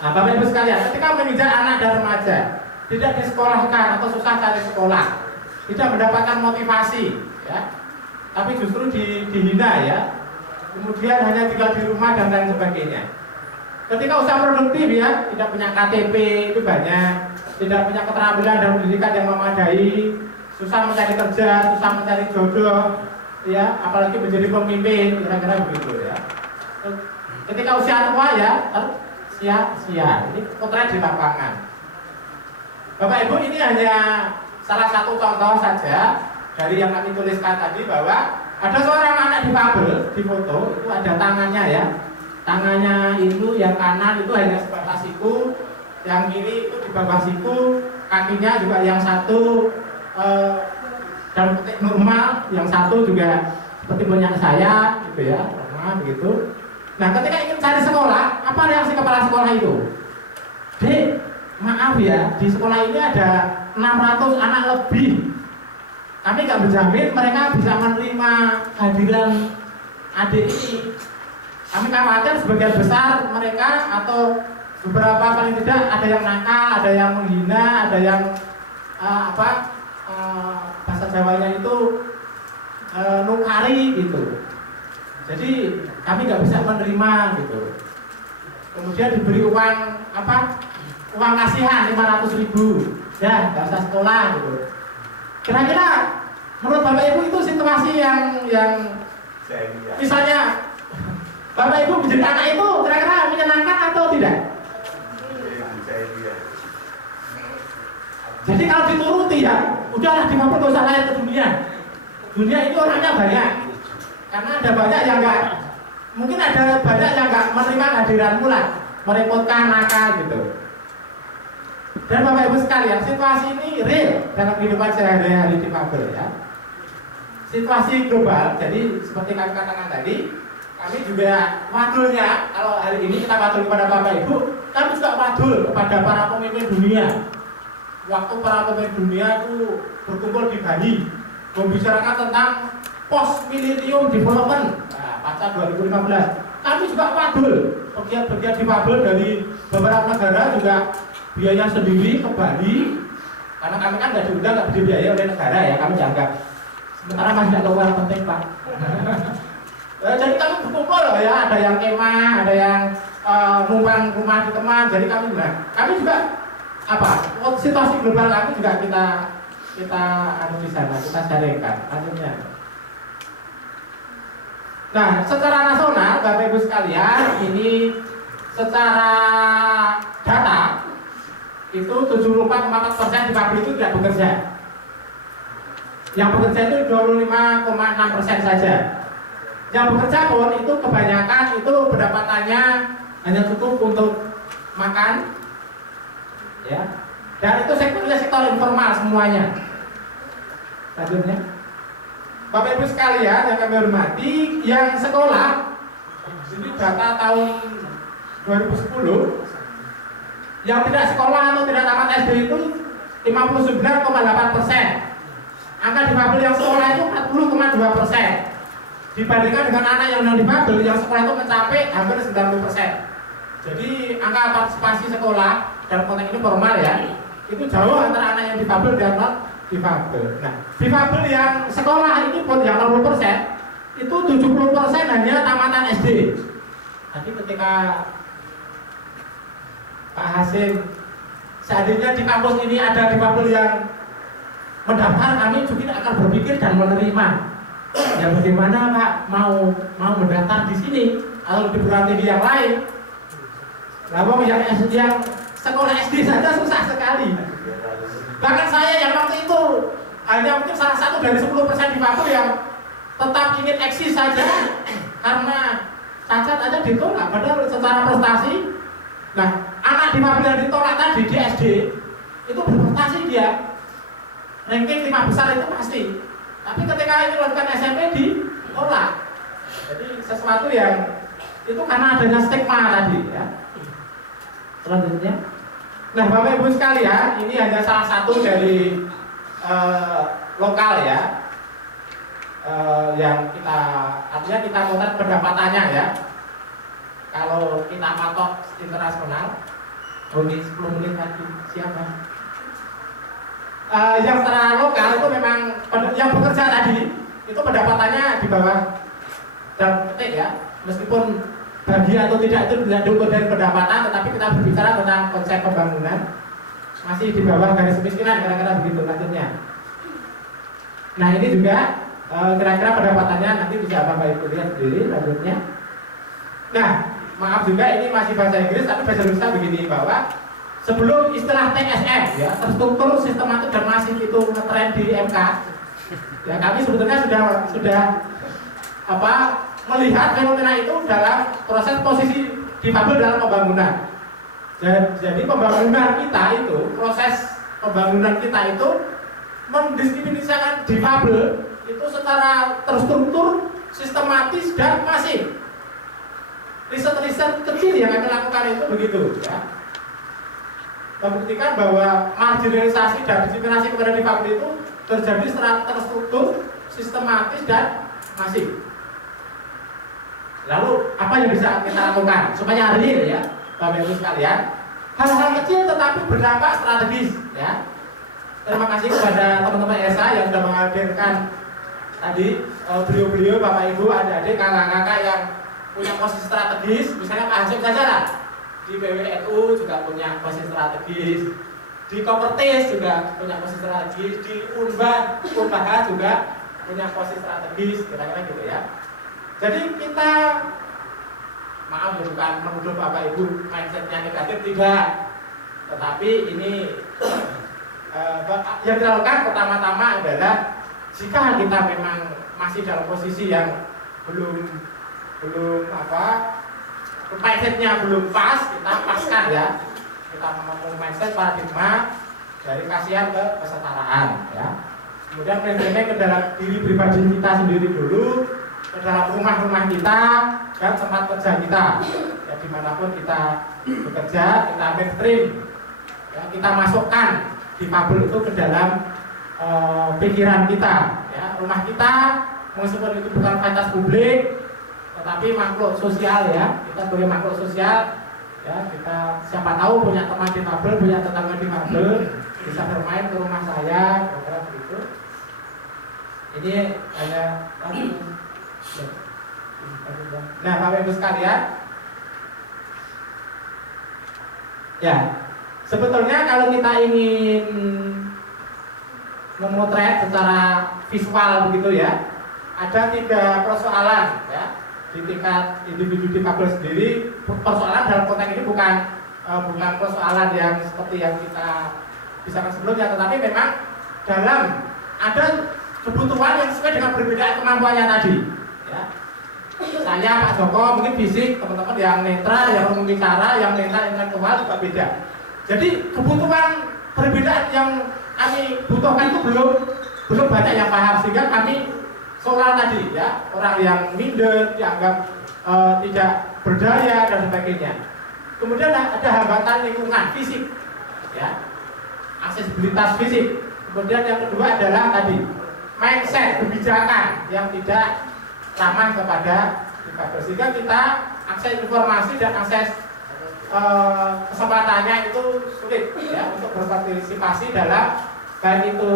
Nah, Bapak Ibu sekalian, ketika mengejar anak dan remaja tidak disekolahkan atau susah cari sekolah, tidak mendapatkan motivasi, ya, tapi justru dihina ya, kemudian hanya tinggal di rumah dan lain sebagainya. Ketika usaha produktif ya, tidak punya KTP itu banyak, tidak punya keterampilan dan pendidikan yang memadai, susah mencari kerja, susah mencari jodoh, ya, apalagi menjadi pemimpin, kira-kira begitu ya. Ketika usia tua ya, sia-sia. Ini potret di lapangan. Bapak Ibu, ini hanya salah satu contoh saja dari yang kami tuliskan tadi, bahwa ada seorang anak difabel di foto, itu ada tangannya ya. Tangannya itu yang kanan itu hanya sebatas siku, yang kiri itu di bawah siku, kakinya juga yang satu dalam petik normal, yang satu juga seperti punya saya gitu ya, normal begitu. Nah, ketika ingin cari sekolah, apa reaksi kepala sekolah itu? Dek, maaf ya, di sekolah ini ada 600 anak lebih. Kami nggak menjamin mereka bisa menerima hadiran adik ini. Kami khawatir sebagian besar mereka atau beberapa paling tidak ada yang nakal, ada yang menghina, ada yang bahasa Jawanya itu nukari gitu. Jadi kami nggak bisa menerima gitu. Kemudian diberi uang uang kasihan 500.000, ya nggak usah sekolah gitu. Kira-kira menurut Bapak Ibu itu situasi yang misalnya Bapak Ibu menjadi anak itu kira-kira menyenangkan atau tidak? Jadi kalau dituruti ya, udahlah difabel gak usah lahir ke dunia. Dunia itu orangnya banyak. Karena ada banyak yang enggak, mungkin ada banyak yang enggak menerima kehadiranmu lah, merepotkan nakal gitu. Dan Bapak Ibu sekalian, situasi ini real dalam kehidupan sehari-hari difabel ya. Situasi global, jadi seperti kami katakan tadi, kami juga wadulnya, kalau hari ini kita wadul kepada Bapak Ibu, kami juga wadul kepada para pemimpin dunia. Waktu para pemimpin dunia itu berkumpul di Bali, membicarakan tentang post millennium development, pasca 2015. Kami juga wadul, pegiat-pegiat difabel dari beberapa negara juga biaya sendiri ke Bali, karena kami kan nggak diundang, nggak dibiayai oleh negara ya, kami dianggap sementara masih ada uang penting Pak. Jadi kami berkumpul ya, ada yang kemah, ada yang numpang rumah di teman. Jadi kami juga situasi global kami juga kita di sana, kita sharingkan akhirnya. Nah, secara nasional Bapak Ibu sekalian, ini secara data itu 74,4% difabel itu tidak bekerja. Yang bekerja itu 25,6% saja. Yang bekerja pun itu kebanyakan itu pendapatannya hanya cukup untuk makan, ya. Dan itu sektornya sektor informal semuanya. Selanjutnya, Bapak Ibu sekalian yang kami hormati, yang sekolah, ini data tahun 2010 yang tidak sekolah atau tidak tamat SD itu 59,8%. Angka difabel yang sekolah itu 40,2%. Dibandingkan dengan anak yang non difabel yang sekolah itu mencapai hampir 90%. Jadi angka partisipasi sekolah dalam konteks ini formal ya, itu jauh antara anak yang difabel dan non difabel. Nah, difabel yang sekolah ini pun yang 60%, itu 70% hanya tamatan SD. Jadi ketika Pak Hasim seandainya di kampus ini ada difabel yang mendaftar, kami juga akan berpikir dan menerima. Ya bagaimana Pak mau mendaftar di sini atau di perguruan tinggi yang lain? Lalu yang sekolah SD saja susah sekali. Bahkan saya yang waktu itu hanya mungkin salah satu dari 10% difabel yang tetap ingin eksis saja karena cacat aja ditolak. Padahal secara prestasi, nah anak difabel yang ditolak tadi di SD itu berprestasi dia, ranking 5 besar itu pasti. Tapi ketika ini melakukan SMP ditolak. Jadi sesuatu yang itu karena adanya stigma tadi ya. Selanjutnya, nah Bapak Ibu sekalian, ini hanya salah satu dari lokal ya, yang kita artinya kita potret pendapatannya ya. Kalau kita patok internasional, ini 10 menit lagi siapa? Yang secara lokal itu memang yang bekerja tadi itu pendapatannya di bawah jam ketik ya, meskipun bahagia atau tidak itu tidak diukur dari pendapatan, tetapi kita berbicara tentang konsep pembangunan masih di bawah garis kemiskinan kira-kira begitu lanjutnya. Nah ini juga kira-kira pendapatannya nanti bisa Bapak Ibu lihat sendiri lanjutnya. Nah maaf juga ini masih bahasa Inggris tapi bahasa Indonesia begini bahwa sebelum istilah TSM ya, terstruktur sistematik dan masif itu ngetren di MK ya, kami sebetulnya sudah melihat fenomena itu dalam proses posisi difabel dalam pembangunan. Jadi pembangunan kita itu, proses pembangunan kita itu mendiskriminasikan difabel itu secara terstruktur, sistematis dan masif. Riset-riset kecil yang kami lakukan itu begitu ya, membuktikan bahwa marginalisasi dan diskriminasi kepada difabel itu terjadi secara terstruktur, sistematis dan masif. Lalu apa yang bisa kita lakukan supaya real ya Bapak Ibu sekalian? Hal-hal kecil tetapi berdampak strategis ya. Terima kasih kepada teman-teman ESA yang sudah menghadirkan tadi beliau-beliau, Bapak Ibu, adik-adik, kakak-kakak yang punya posisi strategis. Misalnya Pak Hasim saja lah, di PWNU juga punya posisi strategis, di Kopertis juga punya posisi strategis, di Unbah juga punya posisi strategis, kira-kira gitu ya. Jadi kita, maaf ya, bukan menuduh Bapak Ibu mindsetnya negatif, tidak. Tetapi ini yang kita lakukan pertama-tama adalah jika kita memang masih dalam posisi yang belum mindsetnya belum pas, kita paskan ya. Kita membangun mindset paradigma dari kasihan ke kesetaraan ya. Kemudian ke dalam diri pribadi kita sendiri dulu, ke dalam rumah-rumah kita dan tempat kerja kita ya, dimanapun kita bekerja, kita mainstream ya, kita masukkan difabel itu ke dalam pikiran kita ya. Rumah kita meskipun itu bukan fasilitas publik tetapi makhluk sosial ya, kita sebagai makhluk sosial ya, kita siapa tahu punya teman difabel, punya tetangga difabel, bisa bermain ke rumah saya, kira-kira begitu. Ini hanya nah Bapak Ibu sekalian ya, sebetulnya kalau kita ingin memotret secara visual begitu ya, ada 3 persoalan ya di tingkat individu difabel sendiri. Persoalan dalam konteks ini bukan persoalan yang seperti yang kita bicarakan sebelumnya, tetapi memang dalam ada kebutuhan yang sesuai dengan perbedaan kemampuannya tadi ya. Saya Pak Joko mungkin fisik, teman-teman yang netra, yang pembicara, yang netra intelektual juga beda. Jadi kebutuhan perbedaan yang kami butuhkan itu belum banyak yang paham, sehingga kami soal tadi ya, orang yang minder, dianggap tidak berdaya dan sebagainya. Kemudian ada hambatan lingkungan fisik, ya, aksesibilitas fisik. Kemudian yang kedua adalah tadi mindset, kebijakan yang tidak ramah kepada difabel, sehingga kita akses informasi dan akses kesempatannya itu sulit, ya, untuk berpartisipasi dalam baik itu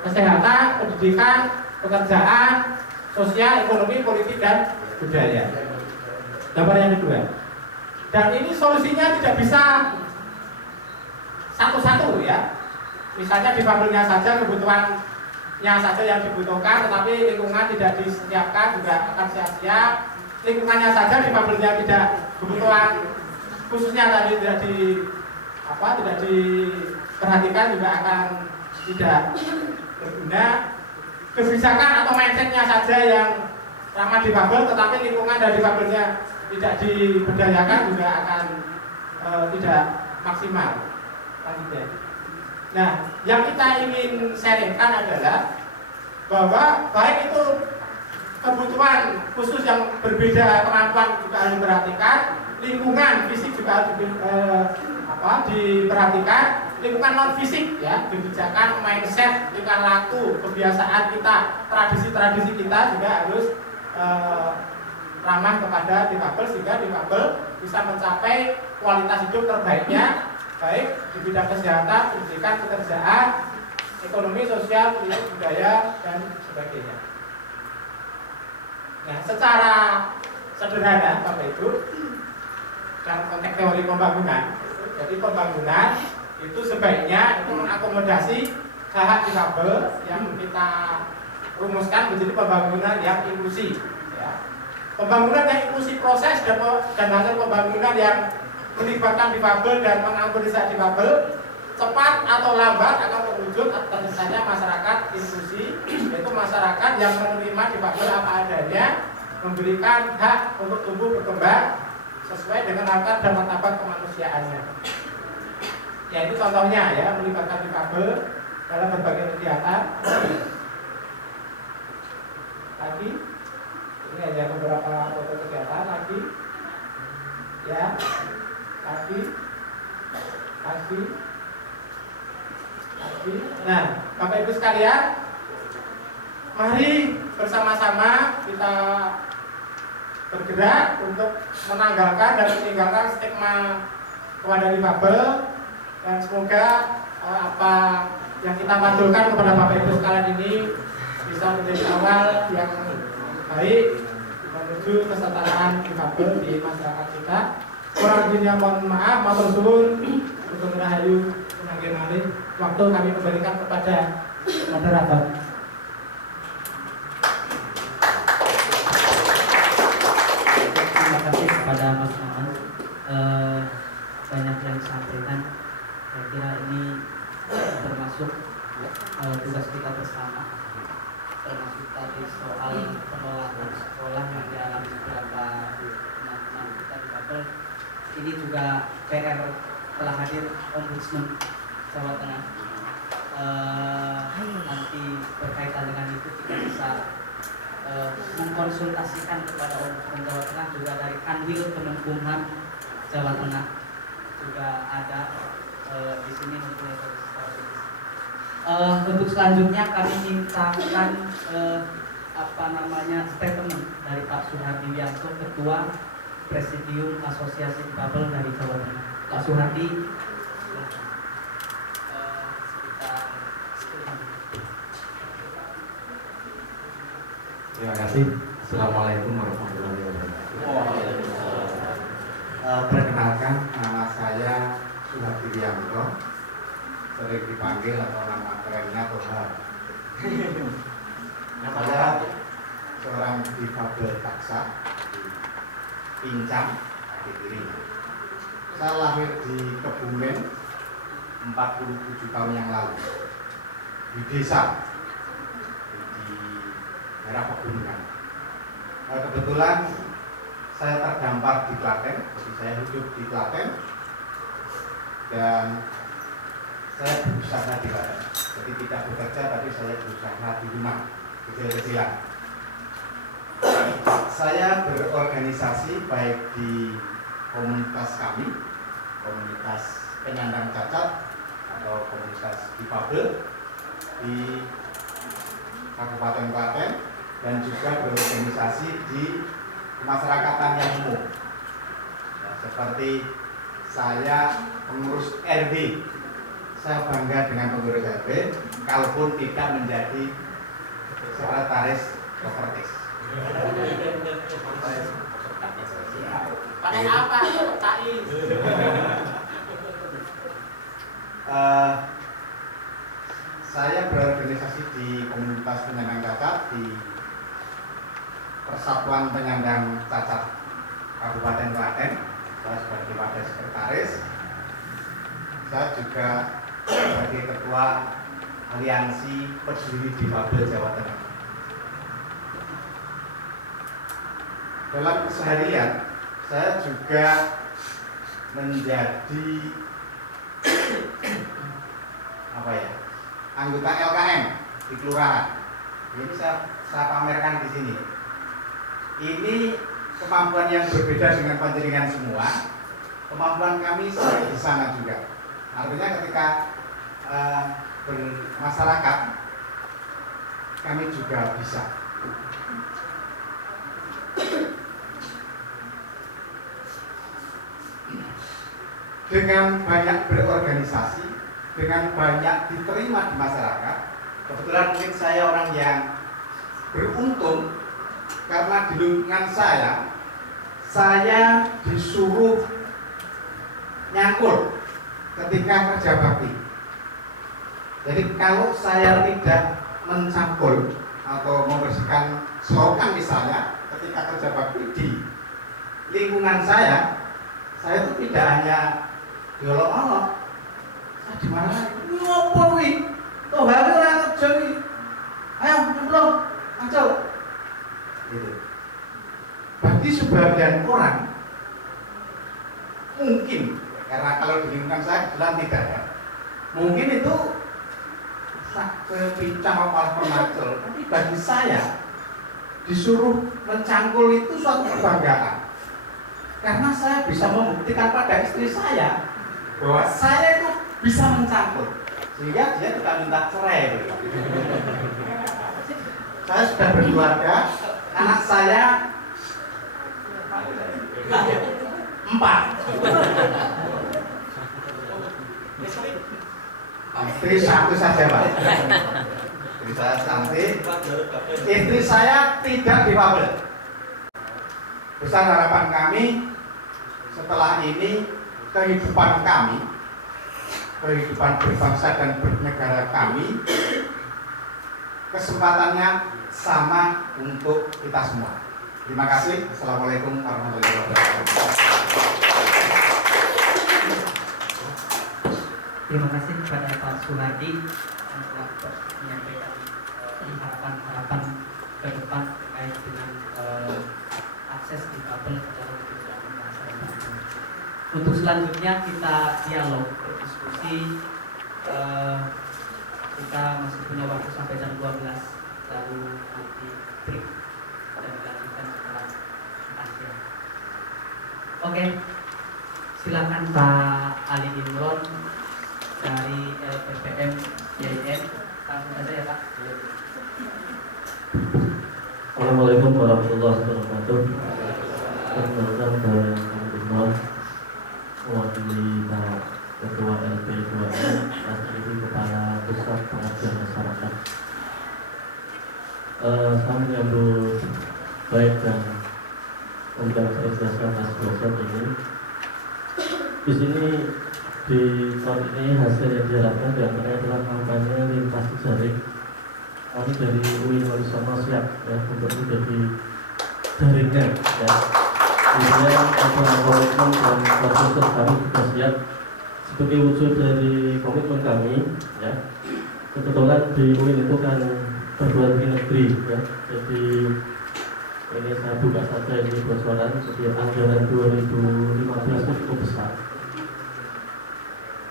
kesehatan, pendidikan, pekerjaan, sosial, ekonomi, politik, dan budaya. Gambar yang kedua. Dan ini solusinya tidak bisa satu-satu, ya. Misalnya difabelnya saja, kebutuhannya saja yang dibutuhkan, tetapi lingkungan tidak disiapkan juga akan sia-sia. Lingkungannya saja difabelnya tidak, kebutuhan khususnya tadi tidak diperhatikan juga akan tidak berguna. Kebijakan atau mindsetnya saja yang ramah difabel, tetapi lingkungan dari difabelnya tidak diberdayakan juga akan tidak maksimal. Nah, yang kita ingin sharingkan adalah bahwa baik itu kebutuhan khusus yang berbeda kemampuan juga harus diperhatikan, lingkungan fisik juga harus diperhatikan, lingkungan non fisik, ya, kebijakan, mindset, tingkah laku, kebiasaan kita, tradisi-tradisi kita juga harus ramah kepada difabel, sehingga difabel bisa mencapai kualitas hidup terbaiknya, baik di bidang kesehatan, pendidikan, pekerjaan, ekonomi, sosial, politik, budaya, dan sebagainya. Nah, secara sederhana Bapak Ibu, dalam konteks teori pembangunan, jadi pembangunan itu sebaiknya itu mengakomodasi hak difabel yang kita rumuskan menjadi pembangunan yang inklusif, ya. Pembangunan yang inklusif proses dan hasil pembangunan yang melibatkan difabel dan mengakomodasi difabel cepat atau lambat akan terwujud terciptanya masyarakat inklusi, yaitu masyarakat yang menerima difabel apa adanya, memberikan hak untuk tumbuh berkembang sesuai dengan harkat dan martabat kemanusiaannya. Ya, itu contohnya, ya, melibatkan difabel dalam berbagai kegiatan. Lagi, ini hanya beberapa foto kegiatan lagi, ya, lagi. Nah, Bapak Ibu sekalian, mari bersama-sama kita bergerak untuk menanggalkan dan meninggalkan stigma kepada difabel, dan semoga apa yang kita panggilkan kepada Bapak Ibu sekalian ini bisa menjadi awal yang baik menuju kesetaraan difabel di masyarakat kita. Kurang lebihnya mohon maaf, matur suwun, untuk rahayu menanggen malih waktu kami kembalikan kepada moderator. Terima kasih kepada Mas Maman, banyak yang disampaikan. Saya kira ini termasuk tugas kita bersama, termasuk tadi soal penolakan sekolah yang dialami beberapa teman-teman kita di Babel. Ini juga PR telah hadir Ombudsman Jawa Tengah. Nanti berkaitan dengan itu kita bisa mengkonsultasikan kepada Ombudsman Jawa Tengah, juga dari Kanwil Kemenkumham Jawa Tengah juga ada di sini mempunyai strategis. Untuk selanjutnya kami mintakan statement dari Pak Suhardi Wianto, Ketua Presidium Asosiasi Difabel dari Jawa Tengah. Pak Suhardi, terima kasih. Assalamualaikum warahmatullahi wabarakatuh. Perkenalkan, nama saya Suhardi Wianto, sering dipanggil atau nama kerennya Tohar. Saya seorang difabel paksa, pincang kaki kiri. Saya lahir di Kebumen 47 tahun yang lalu, di desa di daerah pegunungan. Kebetulan saya terdampar di Klaten, jadi saya hidup di Klaten dan saya berusaha di Klaten. Jadi tidak bekerja, tapi saya berusaha di rumah kecil-kecilan. Saya berorganisasi baik di komunitas kami komunitas penyandang cacat atau komunitas difabel di Kabupaten Klaten dan juga berorganisasi di kemasyarakatan yang umum. Ya, seperti saya pengurus RW, saya bangga dengan pengurus RW, kalaupun tidak menjadi sekretaris propertis. Pakai apa? Saya berorganisasi di komunitas penyandang cacat di Persatuan Penyandang Cacat Kabupaten Klaten. Saya sebagai wakil sekretaris. Saya juga sebagai ketua Aliansi Peduli Difabel Jawa Tengah. Dalam keseharian saya juga menjadi anggota LKM di kelurahan. Ini saya pamerkan di sini. Ini kemampuan yang berbeda dengan panjenengan semua. Kemampuan kami di sana juga. Artinya ketika bermasyarakat, kami juga bisa. Dengan banyak berorganisasi, dengan banyak diterima di masyarakat, kebetulan mungkin saya orang yang beruntung karena di lingkungan saya disuruh nyangkul ketika kerja bakti. Jadi kalau saya tidak mencangkul atau membersihkan selokan misalnya ketika kerja bakti di lingkungan saya itu tidak hanya diolok-olok, saya dimarahin, ngopo kuwi? Toh hari ora kerja kuwi. Ayo nyemplung, aja. Gitu. Bagi sebagian orang mungkin, karena kalau di lingkungan saya kebetulan tidak ya, mungkin itu kepincang apa penacul, tapi bagi saya disuruh mencangkul itu suatu kebanggaan, karena saya bisa membuktikan pada istri saya bahwa saya itu bisa mencangkul, sehingga dia tidak minta cerai. Saya sudah berkeluarga, anak saya 4. Istri 1 saja, Pak. Istri saya cantik. Istri saya tidak difabel. Besar harapan kami setelah ini kehidupan kami, kehidupan berbangsa dan bernegara kami, kesempatannya sama untuk kita semua. Terima kasih. Assalamualaikum warahmatullahi wabarakatuh. Terima kasih kepada Pak Suhardi yang telah menyampaikan harapan-harapan ke depan terkait dengan akses difabel ke dalam kehidupan masyarakat. Untuk selanjutnya kita dialog, berdiskusi. Kita masih punya waktu sampai jam 12, lalu nanti break dan dilanjutkan setelah akhir. Oke, silakan Pak Ali Imron dari LPPM YIN. Langsung saja ya Pak. Assalamualaikum warahmatullahi wabarakatuh. Perkenalkan saya Ali Imron, mewakili Pak Ketua LP2M dan ini Kepala Pusat Pengabdian Masyarakat. Saya menyambut baik dan undang saya Mas Bosot ini. Di sini di tahun ini hasil yang diharapkan diantaranya adalah kampanye lintas jaring. Kami dari UI Walisono siap ya untuk menjadi jaringnya ya. Kemudian komitmen dan proses kami juga siap sebagai wujud dari komitmen kami ya. Kebetulan di UIN itu kan perguruan tinggi negeri ya. Jadi ini saya buka saja ini bocoran. Jadi anggaran 2015 itu cukup besar.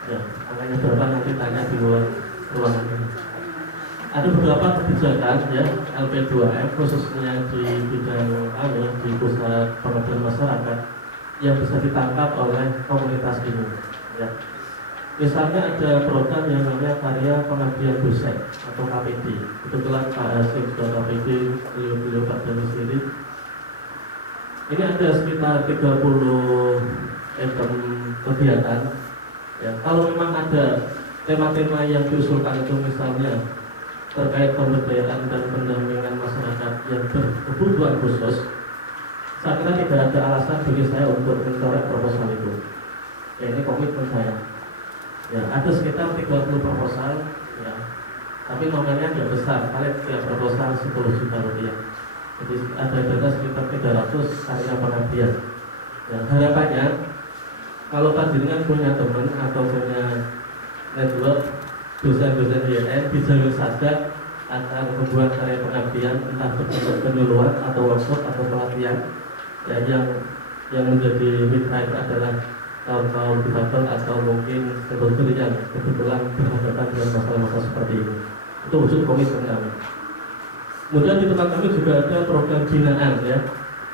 Ya, angkanya berapa nanti tanya di luar ruangan ini. Ada beberapa kebijakan ya LP2M khususnya di bidang di pusat pengabdian masyarakat yang bisa ditangkap oleh komunitas ini. Ya. Misalnya ada program yang namanya Karya Pengabdian Dosen atau KPD. Kebetulan Pak Hasim sudah KPD, beliau Pak Domisili. Ini ada sekitar 30 item kegiatan. Ya, kalau memang ada tema-tema yang diusulkan itu misalnya terkait pemberdayaan dan pendampingan masyarakat yang berkebutuhan khusus, saya kira tidak ada alasan bagi saya untuk mencoret proposal itu. Ya, ini komitmen saya. Ya, ada sekitar 30 proposal, ya, tapi nominalnya tidak besar, paling tiap proposal 10 juta rupiah. Jadi ada dana sekitar 300 karya pengabdian. Ya, harapannya kalau panjenengan punya teman atau punya network dosen-dosen YN di jalur saja akan membuat karya pengabdian, entah bentuk penyuluhan atau workshop atau pelatihan, ya, yang menjadi mitra itu adalah kaum difabel atau mungkin stakeholder yang kebetulan berhadapan dengan masalah-masalah seperti ini. Itu wujud komitmen kami. Kemudian di tempat kami juga ada program binaan, ya,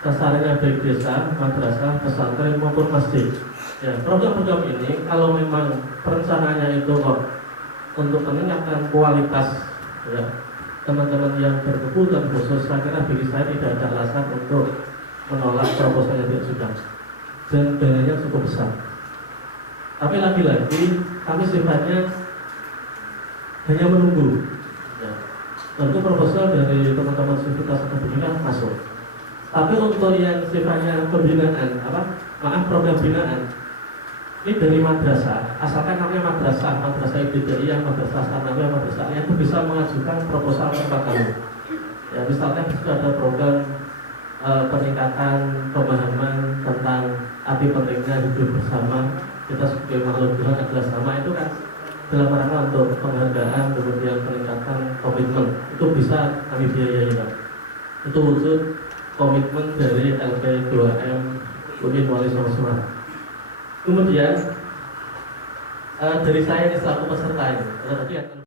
sasarannya baik desa, madrasah, pesantren maupun masjid. Ya, program-program ini kalau memang perencanaannya itu kok untuk meningkatkan kualitas, ya, teman-teman yang berkebutuhan khusus, saya kira bagi saya tidak ada alasan untuk menolak proposal yang diajukan. Dan dananya cukup besar. Tapi lagi-lagi kami sifatnya hanya menunggu. Ya. Tentu proposal dari teman-teman sivitas akademika masuk. Tapi untuk yang sifatnya pembinaan, program binaan, ini dari madrasah. Asalkan namanya madrasah ibtidaiyah, madrasah sanawiyah, madrasah yang itu bisa mengajukan proposal tempat kami. Ya, misalnya sudah ada program peningkatan pemahaman tentang arti pentingnya hidup bersama, kita sebagai makhluk Tuhan adalah sama, itu kan dalam rangka untuk penghargaan, kemudian peningkatan komitmen, itu bisa kami biayai, Pak. Itu wujud komitmen dari LP2M UIN Wali Songo Semarang. Kemudian dari saya ini selaku peserta ini,